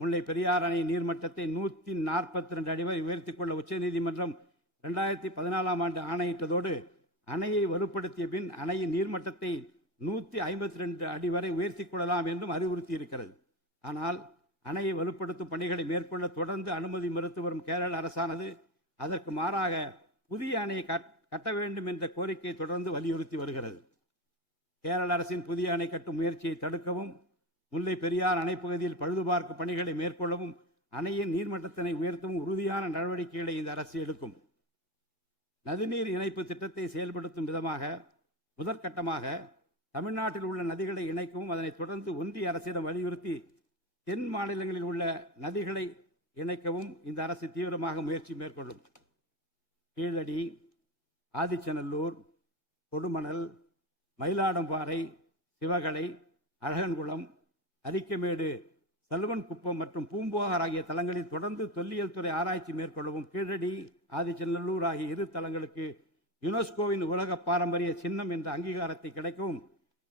முல்லை பெரியாறு அணை நீர்மட்டத்தை 142 அடி வரை உயர்த்திக் கொள்ள உச்சநீதிமன்றம் 2014 ஆண்டு ஆணையிட்டதோடு அணையை வலுப்படுத்திய பின் அணையின் நீர்மட்டத்தை 152 அடி வரை உயர்த்திக் கொள்ளலாம் என்றும் அறிவுறுத்தி இருக்கிறது. ஆனால் அணையை வலுப்படுத்தும் பணிகளை மேற்கொள்ள தொடர்ந்து அனுமதி மறுத்து வரும் கேரள அரசானது அதற்கு மாறாக புதிய அணையை கட்ட வேண்டும் என்ற கோரிக்கையை தொடர்ந்து வலியுறுத்தி வருகிறது. கேரள அரசின் புதிய அணை கட்டும் முயற்சியை தடுக்கவும், முல்லை பெரியார் அணைப்பகுதியில் பழுதுபார்க்கும் பணிகளை மேற்கொள்ளவும், அணையின் நீர்மட்டத்தினை உயர்த்தவும் உறுதியான நடவடிக்கைகளை இந்த அரசு எடுக்கும். நதிநீர் இணைப்பு திட்டத்தை செயல்படுத்தும் விதமாக முதற்கட்டமாக தமிழ்நாட்டில் உள்ள நதிகளை இணைக்கவும், அதனைத் தொடர்ந்து ஒன்றிய அரசிடம் வலியுறுத்தி தென் மாநிலங்களில் உள்ள நதிகளை இணைக்கவும் இந்த அரசு தீவிரமாக முயற்சி மேற்கொள்ளும். கீழடி, ஆதிச்சநல்லூர், கொடுமணல், மயிலாடும்பாறை, சிவகலை, அழகன்குளம், அரிக்கமேடு, சல்வன்குப்பம் மற்றும் பூம்புகார் ஆகிய தலங்களில் தொடர்ந்து தொல்லியல் துறை ஆராய்ச்சி மேற்கொள்ளவும், கீழடி, ஆதிச்சநல்லூர் ஆகிய இரு தலங்களுக்கு யுனெஸ்கோவின் உலக பாரம்பரிய சின்னம் என்ற அங்கீகாரத்தை கிடைக்கவும்,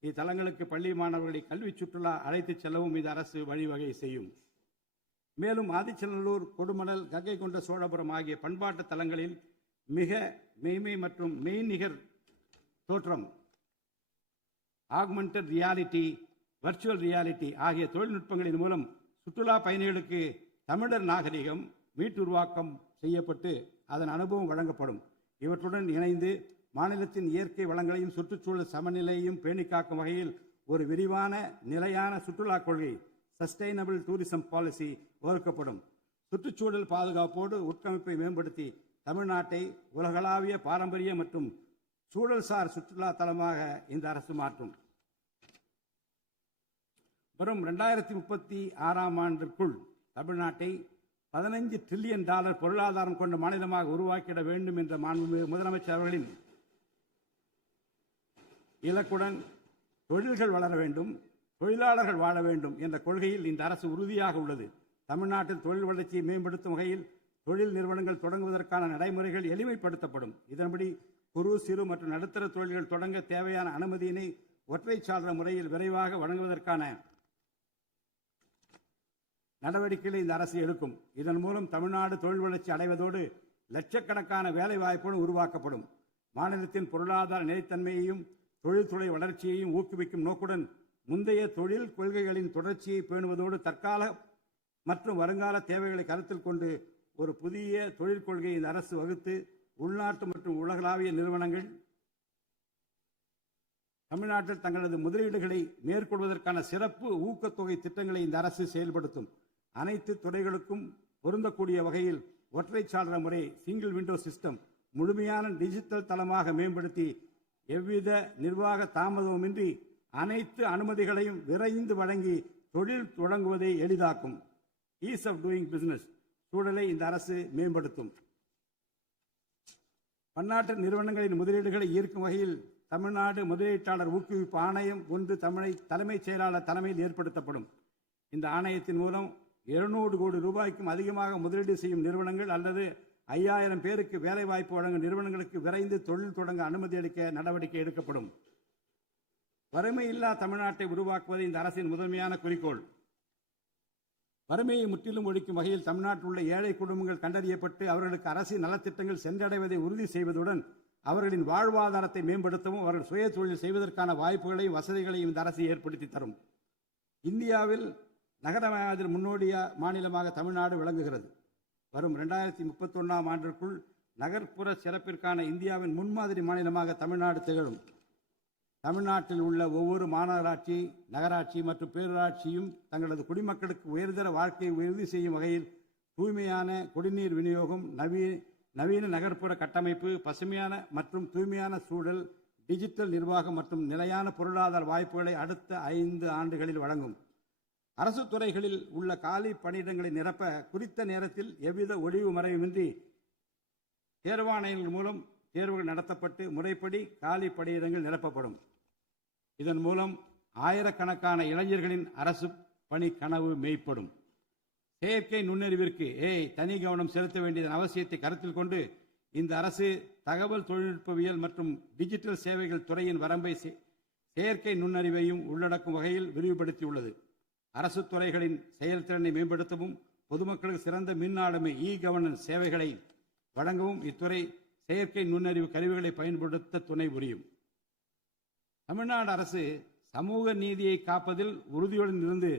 இத்தலங்களுக்கு பள்ளி மாணவர்களை கல்வி சுற்றுலா அழைத்துச் செல்லவும் இந்த அரசு வழிவகை செய்யும். மேலும் ஆதிச்சநல்லூர், கொடுமணல், கங்கை கொண்ட சோழபுரம் ஆகிய பண்பாட்டு தலங்களில் மிக மெய்மை மற்றும் மெய்நிகர் தோற்றம், ஆக்மெண்டட் ரியாலிட்டி, வர்ச்சுவல் ரியாலிட்டி ஆகிய தொழில்நுட்பங்களின் மூலம் சுற்றுலா பயணிகளுக்கு தமிழர் நாகரிகம் மீட்டுருவாக்கம் செய்யப்பட்டு அதன் அனுபவம் வழங்கப்படும். இவற்றுடன் இணைந்து மாநிலத்தின் இயற்கை வளங்களையும் சுற்றுச்சூழல் சமநிலையையும் பேணி காக்கும் வகையில் ஒரு விரிவான நிலையான சுற்றுலா கொள்கை, சஸ்டைனபிள் டூரிசம் பாலிசி வகுக்கப்படும். சுற்றுச்சூழல் பாதுகாப்போடு உட்கமைப்பை மேம்படுத்தி தமிழ்நாட்டை உலகளாவிய பாரம்பரிய மற்றும் சூழல்சார் சுற்றுலா தலமாக இந்த அரசு மாற்றும். வரும் 2036 ஆண்டிற்குள் தமிழ்நாட்டை $15 டிரில்லியன் பொருளாதாரம் கொண்ட மாநிலமாக உருவாக்கிட வேண்டும் என்ற முதலமைச்சர் அவர்களின் இலக்குடன் தொழில்கள் வளர வேண்டும், தொழிலாளர்கள் வாழ வேண்டும் என்ற கொள்கையில் இந்த அரசு உறுதியாக உள்ளது. தமிழ்நாட்டில் தொழில் வளர்ச்சியை மேம்படுத்தும் வகையில் தொழில் நிறுவனங்கள் தொடங்குவதற்கான நடைமுறைகள் எளிமைப்படுத்தப்படும். இதன்படி குறு, சிறு மற்றும் நடுத்தர தொழில்கள் தொடங்க தேவையான அனுமதியினை ஒற்றைச்சாளர முறையில் விரைவாக வழங்குவதற்கான நடவடிக்கைகளை இந்த அரசு எடுக்கும். இதன் மூலம் தமிழ்நாடு தொழில் வளர்ச்சி அடைவதோடு லட்சக்கணக்கான வேலை வாய்ப்புகள் உருவாக்கப்படும். மாநிலத்தின் பொருளாதார நிலைத்தன்மையையும் தொழில்துறை வளர்ச்சியையும் ஊக்குவிக்கும் நோக்குடன் முந்தைய தொழில் கொள்கைகளின் தொடர்ச்சியை பேணுவதோடு தற்கால மற்றும் வருங்கால தேவைகளை கருத்தில் கொண்டு ஒரு புதிய தொழில் கொள்கையை இந்த அரசு வகுத்து உள்நாட்டு மற்றும் உலகளாவிய நிறுவனங்கள் தமிழ்நாட்டில் தங்களது முதலீடுகளை மேற்கொள்வதற்கான சிறப்பு ஊக்கத்தொகை திட்டங்களை இந்த அரசு செயல்படுத்தும். அனைத்து துறைகளுக்கும் பொருந்தக்கூடிய வகையில் ஒற்றைச்சாளர முறை, சிங்கிள் விண்டோ சிஸ்டம் முழுமையான டிஜிட்டல் தளமாக மேம்படுத்தி எவ்வித நிர்வாக தாமதமுமின்றி அனைத்து அனுமதிகளையும் விரைந்து வழங்கி தொழில் தொடங்குவதை எளிதாக்கும். ஈஸ் ஆஃப் டூயிங் பிசினஸ் சூழலை இந்த அரசு மேம்படுத்தும். பன்னாட்டு நிறுவனங்களின் முதலீடுகளை ஈர்க்கும் வகையில் தமிழ்நாடு முதலீட்டாளர் ஊக்குவிப்பு ஆணையம் ஒன்று தலைமைச் செயலாளர் தலைமையில் ஏற்படுத்தப்படும். இந்த ஆணையத்தின் மூலம் 200 கோடி ரூபாய்க்கும் அதிகமாக முதலீடு செய்யும் நிறுவனங்கள் அல்லது 5000 பேருக்கு வேலைவாய்ப்பு வழங்கும் நிறுவனங்களுக்கு விரைந்து தொழில் தொடங்க அனுமதி அளிக்க நடவடிக்கை எடுக்கப்படும். வறுமையில்லா தமிழ்நாட்டை உருவாக்குவது இந்த அரசின் முதன்மையான குறிக்கோள். வறுமையை முற்றிலும் ஒழிக்கும் வகையில் தமிழ்நாட்டில் உள்ள ஏழை குடும்பங்கள் கண்டறியப்பட்டு அவர்களுக்கு அரசின் நலத்திட்டங்கள் சென்றடைவதை உறுதி செய்வதுடன் அவர்களின் வாழ்வாதாரத்தை மேம்படுத்தவும் அவர்கள் சுய தொழில் செய்வதற்கான வாய்ப்புகளையும் வசதிகளையும் இந்த அரசு ஏற்படுத்தி தரும். இந்தியாவில் நகரமயமாதல் முன்னோடிய மாநிலமாக தமிழ்நாடு விளங்குகிறது. வரும் 2031 ஆண்டிற்குள் நகர்ப்புற சிறப்பிற்கான இந்தியாவின் முன்மாதிரி மாநிலமாக தமிழ்நாடு திகழும். தமிழ்நாட்டில் உள்ள ஒவ்வொரு மாநகராட்சி, நகராட்சி மற்றும் பேரூராட்சியும் தங்களது குடிமக்களுக்கு உயர்தர வாழ்க்கையை உறுதி செய்யும் வகையில் தூய்மையான குடிநீர் விநியோகம், நவீன நகர்ப்புற கட்டமைப்பு, பசுமையான மற்றும் தூய்மையான சூழல், டிஜிட்டல் நிர்வாகம் மற்றும் நிலையான பொருளாதார வாய்ப்புகளை அடுத்த 5 ஆண்டுகளில் வழங்கும். அரசு துறைகளில் உள்ள காலி பணியிடங்களை நிரப்ப குறித்த நேரத்தில் எவ்வித ஒளிவு மறைவுமின்றி தேர்வாணையங்கள் மூலம் தேர்வுகள் நடத்தப்பட்டு முறைப்படி காலி பணியிடங்கள் நிரப்பப்படும். இதன் மூலம் ஆயிரக்கணக்கான இளைஞர்களின் அரசு பணி கனவு மெய்ப்படும். செயற்கை நுண்ணறிவிற்கு தனி கவனம் செலுத்த வேண்டியதன் அவசியத்தை கருத்தில் கொண்டு இந்த அரசு தகவல் தொழில்நுட்பவியல் மற்றும் டிஜிட்டல் சேவைகள் துறையின் வரம்பை செயற்கை நுண்ணறிவையும் உள்ளடக்கும் வகையில் விரிவுபடுத்தியுள்ளது. அரசு துறைகளின் செயல்திறனை மேம்படுத்தவும் பொதுமக்களுக்கு சிறந்த மின் ஆளுமை கவர்னன்ஸ் சேவைகளை வழங்கவும் இத்துறை செயற்கை நுண்ணறிவு கருவிகளை பயன்படுத்த துணை புரியும். தமிழ்நாடு அரசு சமூக நீதியை காப்பதில் உறுதியுடன் இருந்து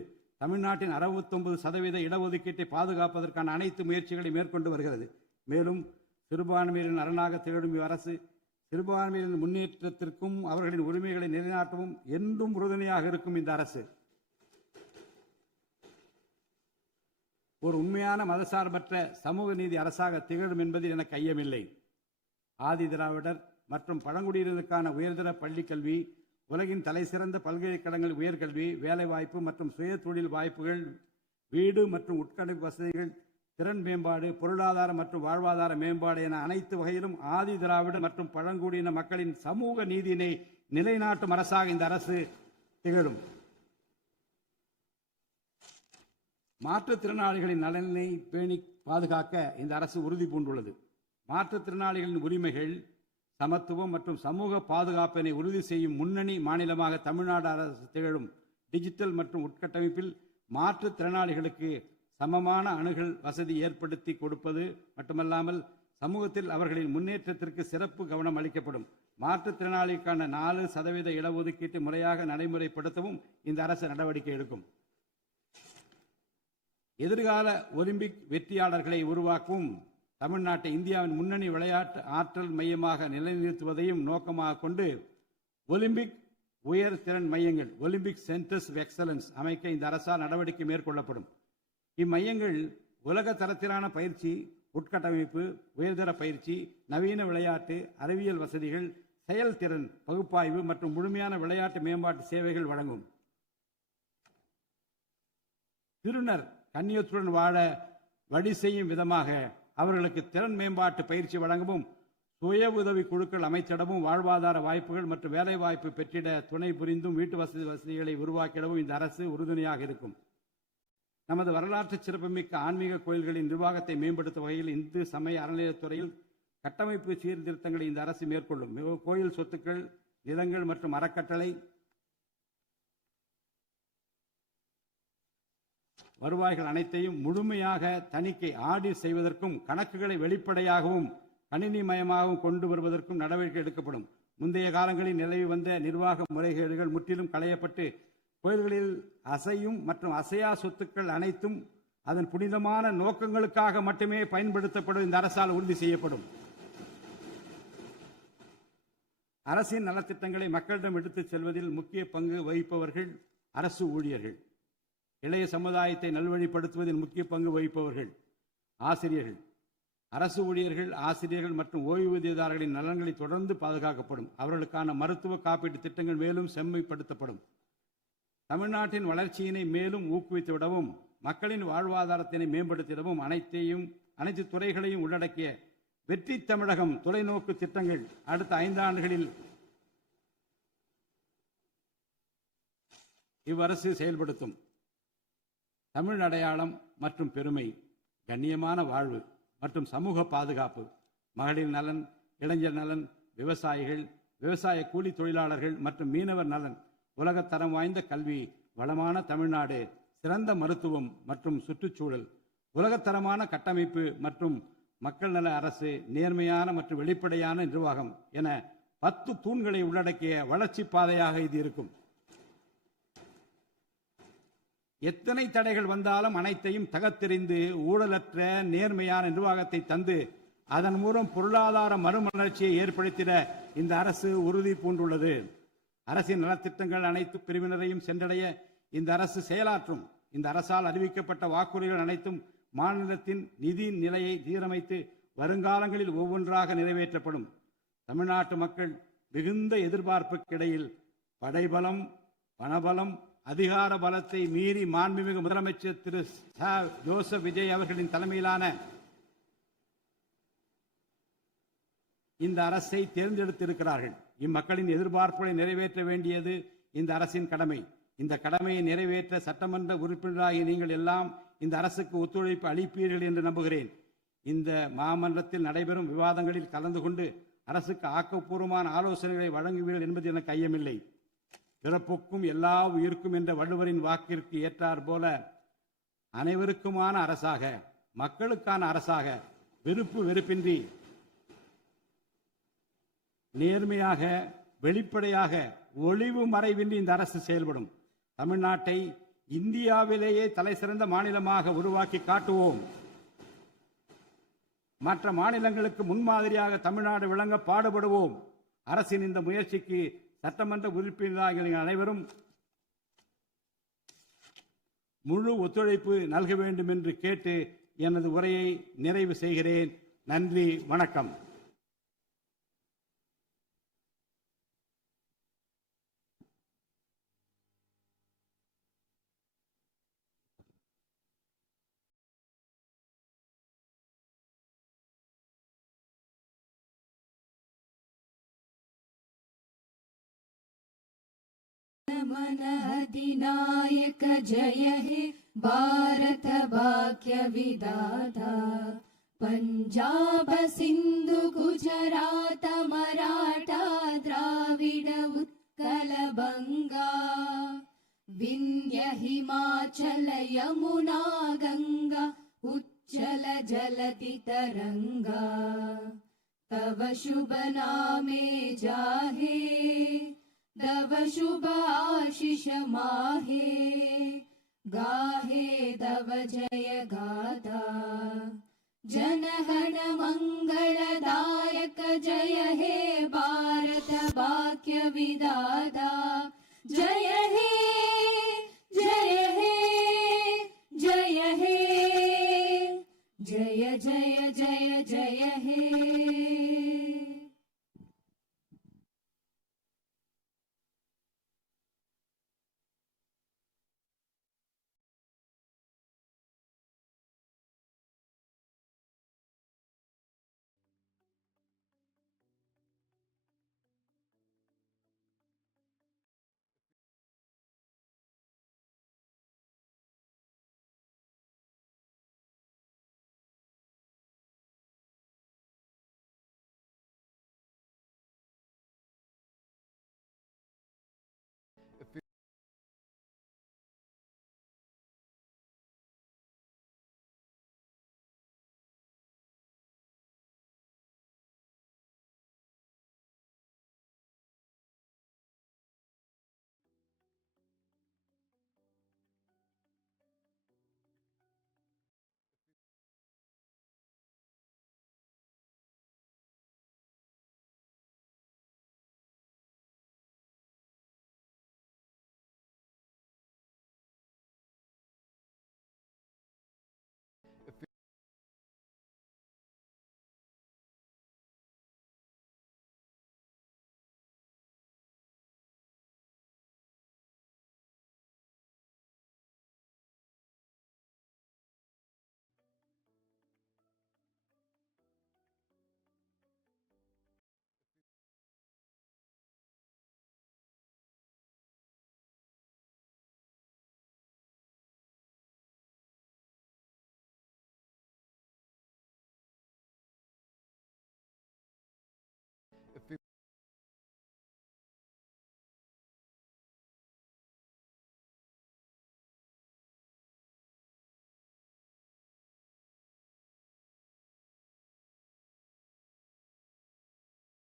தமிழ்நாட்டின் 69% இடஒதுக்கீட்டை பாதுகாப்பதற்கான அனைத்து முயற்சிகளை மேற்கொண்டு வருகிறது. மேலும் சிறுபான்மையினரின் அரணாக திகழும் அரசு சிறுபான்மையினரின் முன்னேற்றத்திற்கும் அவர்களின் உரிமைகளை நிலைநாட்டவும் என்றும் உறுதுணையாக இருக்கும் இந்த அரசு ஒரு உண்மையான மதசார்பற்ற சமூக நீதி அரசாக திகழும் என்பதில் எனக்கு ஐயமில்லை. ஆதி திராவிடர் மற்றும் பழங்குடியினருக்கான உயர்தர பள்ளிக்கல்வி, உலகின் தலைசிறந்த பல்கலைக்கழகங்கள் உயர்கல்வி, வேலைவாய்ப்பு மற்றும் சுய தொழில் வாய்ப்புகள், வீடு மற்றும் உட்கட்டமைப்பு வசதிகள், திறன் மேம்பாடு, பொருளாதார மற்றும் வாழ்வாதார மேம்பாடு என அனைத்து வகையிலும் ஆதி திராவிடர் மற்றும் பழங்குடியின மக்களின் சமூக நீதியினை நிலைநாட்டும் அரசாக இந்த அரசு திகழும். மாற்றுத்திறனாளிகளின் நலனை பேணி பாதுகாக்க இந்த அரசு உறுதி பூண்டுள்ளது. மாற்றுத்திறனாளிகளின் உரிமைகள், சமத்துவம் மற்றும் சமூக பாதுகாப்பினை உறுதி செய்யும் முன்னணி மாநிலமாக தமிழ்நாடு அரசு திகழும். டிஜிட்டல் மற்றும் உட்கட்டமைப்பில் மாற்றுத்திறனாளிகளுக்கு சமமான அணுகல் வசதி ஏற்படுத்தி கொடுப்பது மட்டுமல்லாமல் சமூகத்தில் அவர்களின் முன்னேற்றத்திற்கு சிறப்பு கவனம் அளிக்கப்படும். மாற்றுத்திறனாளிக்கான 4% இடஒதுக்கீட்டை முறையாக நடைமுறைப்படுத்தவும் இந்த அரசு நடவடிக்கை எடுக்கும். எதிர்கால ஒலிம்பிக் வெற்றியாளர்களை உருவாக்கவும் தமிழ்நாட்டை இந்தியாவின் முன்னணி விளையாட்டு ஆற்றல் மையமாக நிலைநிறுத்துவதையும் நோக்கமாக கொண்டு ஒலிம்பிக் உயர் திறன் மையங்கள், ஒலிம்பிக் சென்டர்ஸ் ஆஃப் எக்ஸலன்ஸ் அமைக்க இந்த அரசால் நடவடிக்கை மேற்கொள்ளப்படும். இம்மையங்கள் உலக தரத்திலான பயிற்சி, உட்கட்டமைப்பு, உயர்தர பயிற்சி, நவீன விளையாட்டு, அறிவியல் வசதிகள், செயல்திறன் பகுப்பாய்வு மற்றும் முழுமையான விளையாட்டு மேம்பாட்டு சேவைகள் வழங்கும். திருநர் கண்ணியத்துடன் வாழ வழி செய்யும் விதமாக அவர்களுக்கு திறன் மேம்பாட்டு பயிற்சி வழங்கவும், சுய உதவி குழுக்கள் அமைத்திடவும், வாழ்வாதார வாய்ப்புகள் மற்றும் வேலை வாய்ப்பு பெற்றிட துணை புரிந்தும் வீட்டு வசதிகளை உருவாக்கிடவும் இந்த அரசு உறுதுணையாக இருக்கும். நமது வரலாற்று சிறப்புமிக்க ஆன்மீக கோயில்களின் நிர்வாகத்தை மேம்படுத்தும் வகையில் இந்து சமய அறநிலையத்துறையில் கட்டமைப்பு சீர்திருத்தங்களை இந்த அரசு மேற்கொள்ளும். கோயில் சொத்துக்கள், நிலங்கள் மற்றும் அறக்கட்டளை வருவாய்கள் அனைத்தையும் முழுமையாக தணிக்கை ஆடிட் செய்வதற்கும் கணக்குகளை வெளிப்படையாகவும் கணினிமயமாகவும் கொண்டு வருவதற்கும் நடவடிக்கை எடுக்கப்படும். முந்தைய காலங்களில் நிலவி வந்த நிர்வாக முறைகேடுகள் முற்றிலும் களையப்பட்டு கோயில்களில் அசையும் மற்றும் அசையா சொத்துக்கள் அனைத்தும் அதன் புனிதமான நோக்கங்களுக்காக மட்டுமே பயன்படுத்தப்படும் இந்த அரசால் உறுதி செய்யப்படும். அரசின் நலத்திட்டங்களை மக்களிடம் எடுத்துச் செல்வதில் முக்கிய பங்கு வகிப்பவர்கள் அரசு ஊழியர்கள். இளைய சமுதாயத்தை நல்வழிப்படுத்துவதில் முக்கிய பங்கு வகிப்பவர்கள் ஆசிரியர்கள். அரசு ஊழியர்கள், ஆசிரியர்கள் மற்றும் ஓய்வூதியதாரர்களின் நலன்களை தொடர்ந்து பாதுகாக்கப்படும். அவர்களுக்கான மருத்துவ காப்பீட்டு திட்டங்கள் மேலும் செம்மைப்படுத்தப்படும். தமிழ்நாட்டின் வளர்ச்சியினை மேலும் ஊக்குவித்துவிடவும், மக்களின் வாழ்வாதாரத்தினை மேம்படுத்திடவும் அனைத்து துறைகளையும் உள்ளடக்கிய வெற்றி தமிழகம் தொலைநோக்கு திட்டங்கள் அடுத்த 5 ஆண்டுகளில் இவ்வரசு செயல்படுத்தும். தமிழ் அடையாளம் மற்றும் பெருமை, கண்ணியமான வாழ்வு மற்றும் சமூக பாதுகாப்பு, மகளிர் நலன், இளைஞர் நலன், விவசாயிகள், விவசாய கூலி தொழிலாளர்கள் மற்றும் மீனவர் நலன், உலகத்தரம் வாய்ந்த கல்வி, வளமான தமிழ்நாடு, சிறந்த மருத்துவம் மற்றும் சுற்றுச்சூழல், உலகத்தரமான கட்டமைப்பு மற்றும் மக்கள் நல அரசு, நேர்மையான மற்றும் வெளிப்படையான நிர்வாகம் என 10 தூண்களை உள்ளடக்கிய வளர்ச்சி பாதையாக இது இருக்கும். எத்தனை தடைகள் வந்தாலும் அனைத்தையும் தகர்த்தெறிந்து ஊழலற்ற நேர்மையான நிர்வாகத்தை தந்து அதன் மூலம் பொருளாதார மறுமலர்ச்சியை ஏற்படுத்திட இந்த அரசு உறுதி பூண்டுள்ளது. அரசின் நலத்திட்டங்கள் அனைத்து பிரிவினரையும் சென்றடைய இந்த அரசு செயலாற்றும். இந்த அரசால் அறிவிக்கப்பட்ட வாக்குறுதிகள் அனைத்தும் மாநிலத்தின் நிதி நிலையை சீரமைத்து வருங்காலங்களில் ஒவ்வொன்றாக நிறைவேற்றப்படும். தமிழ்நாட்டு மக்கள் மிகுந்த எதிர்பார்ப்புக்கிடையில் படைபலம், பணபலம், அதிகார பலத்தை மீறி மாண்புமிகு முதலமைச்சர் திரு ஜோசப் விஜய் அவர்களின் தலைமையிலான இந்த அரசை தேர்ந்தெடுத்திருக்கிறார்கள். இம்மக்களின் எதிர்பார்ப்புகளை நிறைவேற்ற வேண்டியது இந்த அரசின் கடமை. இந்த கடமையை நிறைவேற்ற சட்டமன்ற உறுப்பினராகிய நீங்கள் எல்லாம் இந்த அரசுக்கு ஒத்துழைப்பு அளிப்பீர்கள் என்று நம்புகிறேன். இந்த மாமன்றத்தில் நடைபெறும் விவாதங்களில் கலந்து கொண்டு அரசுக்கு ஆக்கப்பூர்வமான ஆலோசனைகளை வழங்குவீர்கள் என்பது எனக்கு ஐயமில்லை. பிறப்புக்கும் எல்லா உயிர்க்கும் என்ற வள்ளுவரின் வாக்கிற்கு ஏற்றார் போல அனைவருக்குமான அரசாக, மக்களுக்கான அரசாக, வெறுப்பின்றி நேர்மையாக வெளிப்படையாக ஒளிவு மறைவின்றி இந்த அரசு செயல்படும். தமிழ்நாட்டை இந்தியாவிலேயே தலைசிறந்த மாநிலமாக உருவாக்கி காட்டுவோம். மற்ற மாநிலங்களுக்கு முன்மாதிரியாக தமிழ்நாடு விளங்க பாடுபடுவோம். அரசின் இந்த முயற்சிக்கு சட்டமன்ற உறுப்பினர்கள் அனைவரும் முழு ஒத்துழைப்பு நல்க வேண்டும் என்று கேட்டு எனது உரையை நிறைவு செய்கிறேன். நன்றி, வணக்கம். मन अधिनायक जय हे भारत भाग्य विधाता पंजाब सिंधु गुजरात मराठा द्राविड उत्कल बंगा विंध्य हिमाचल यमुना गंगा उच्चल जलति तरंगा तव शुभ नामे जाहे तव शुभ आशीष माहे गाहे तव जय गाथा जनगण मंगलदायक जय हे भारत भाग्य विधाता जय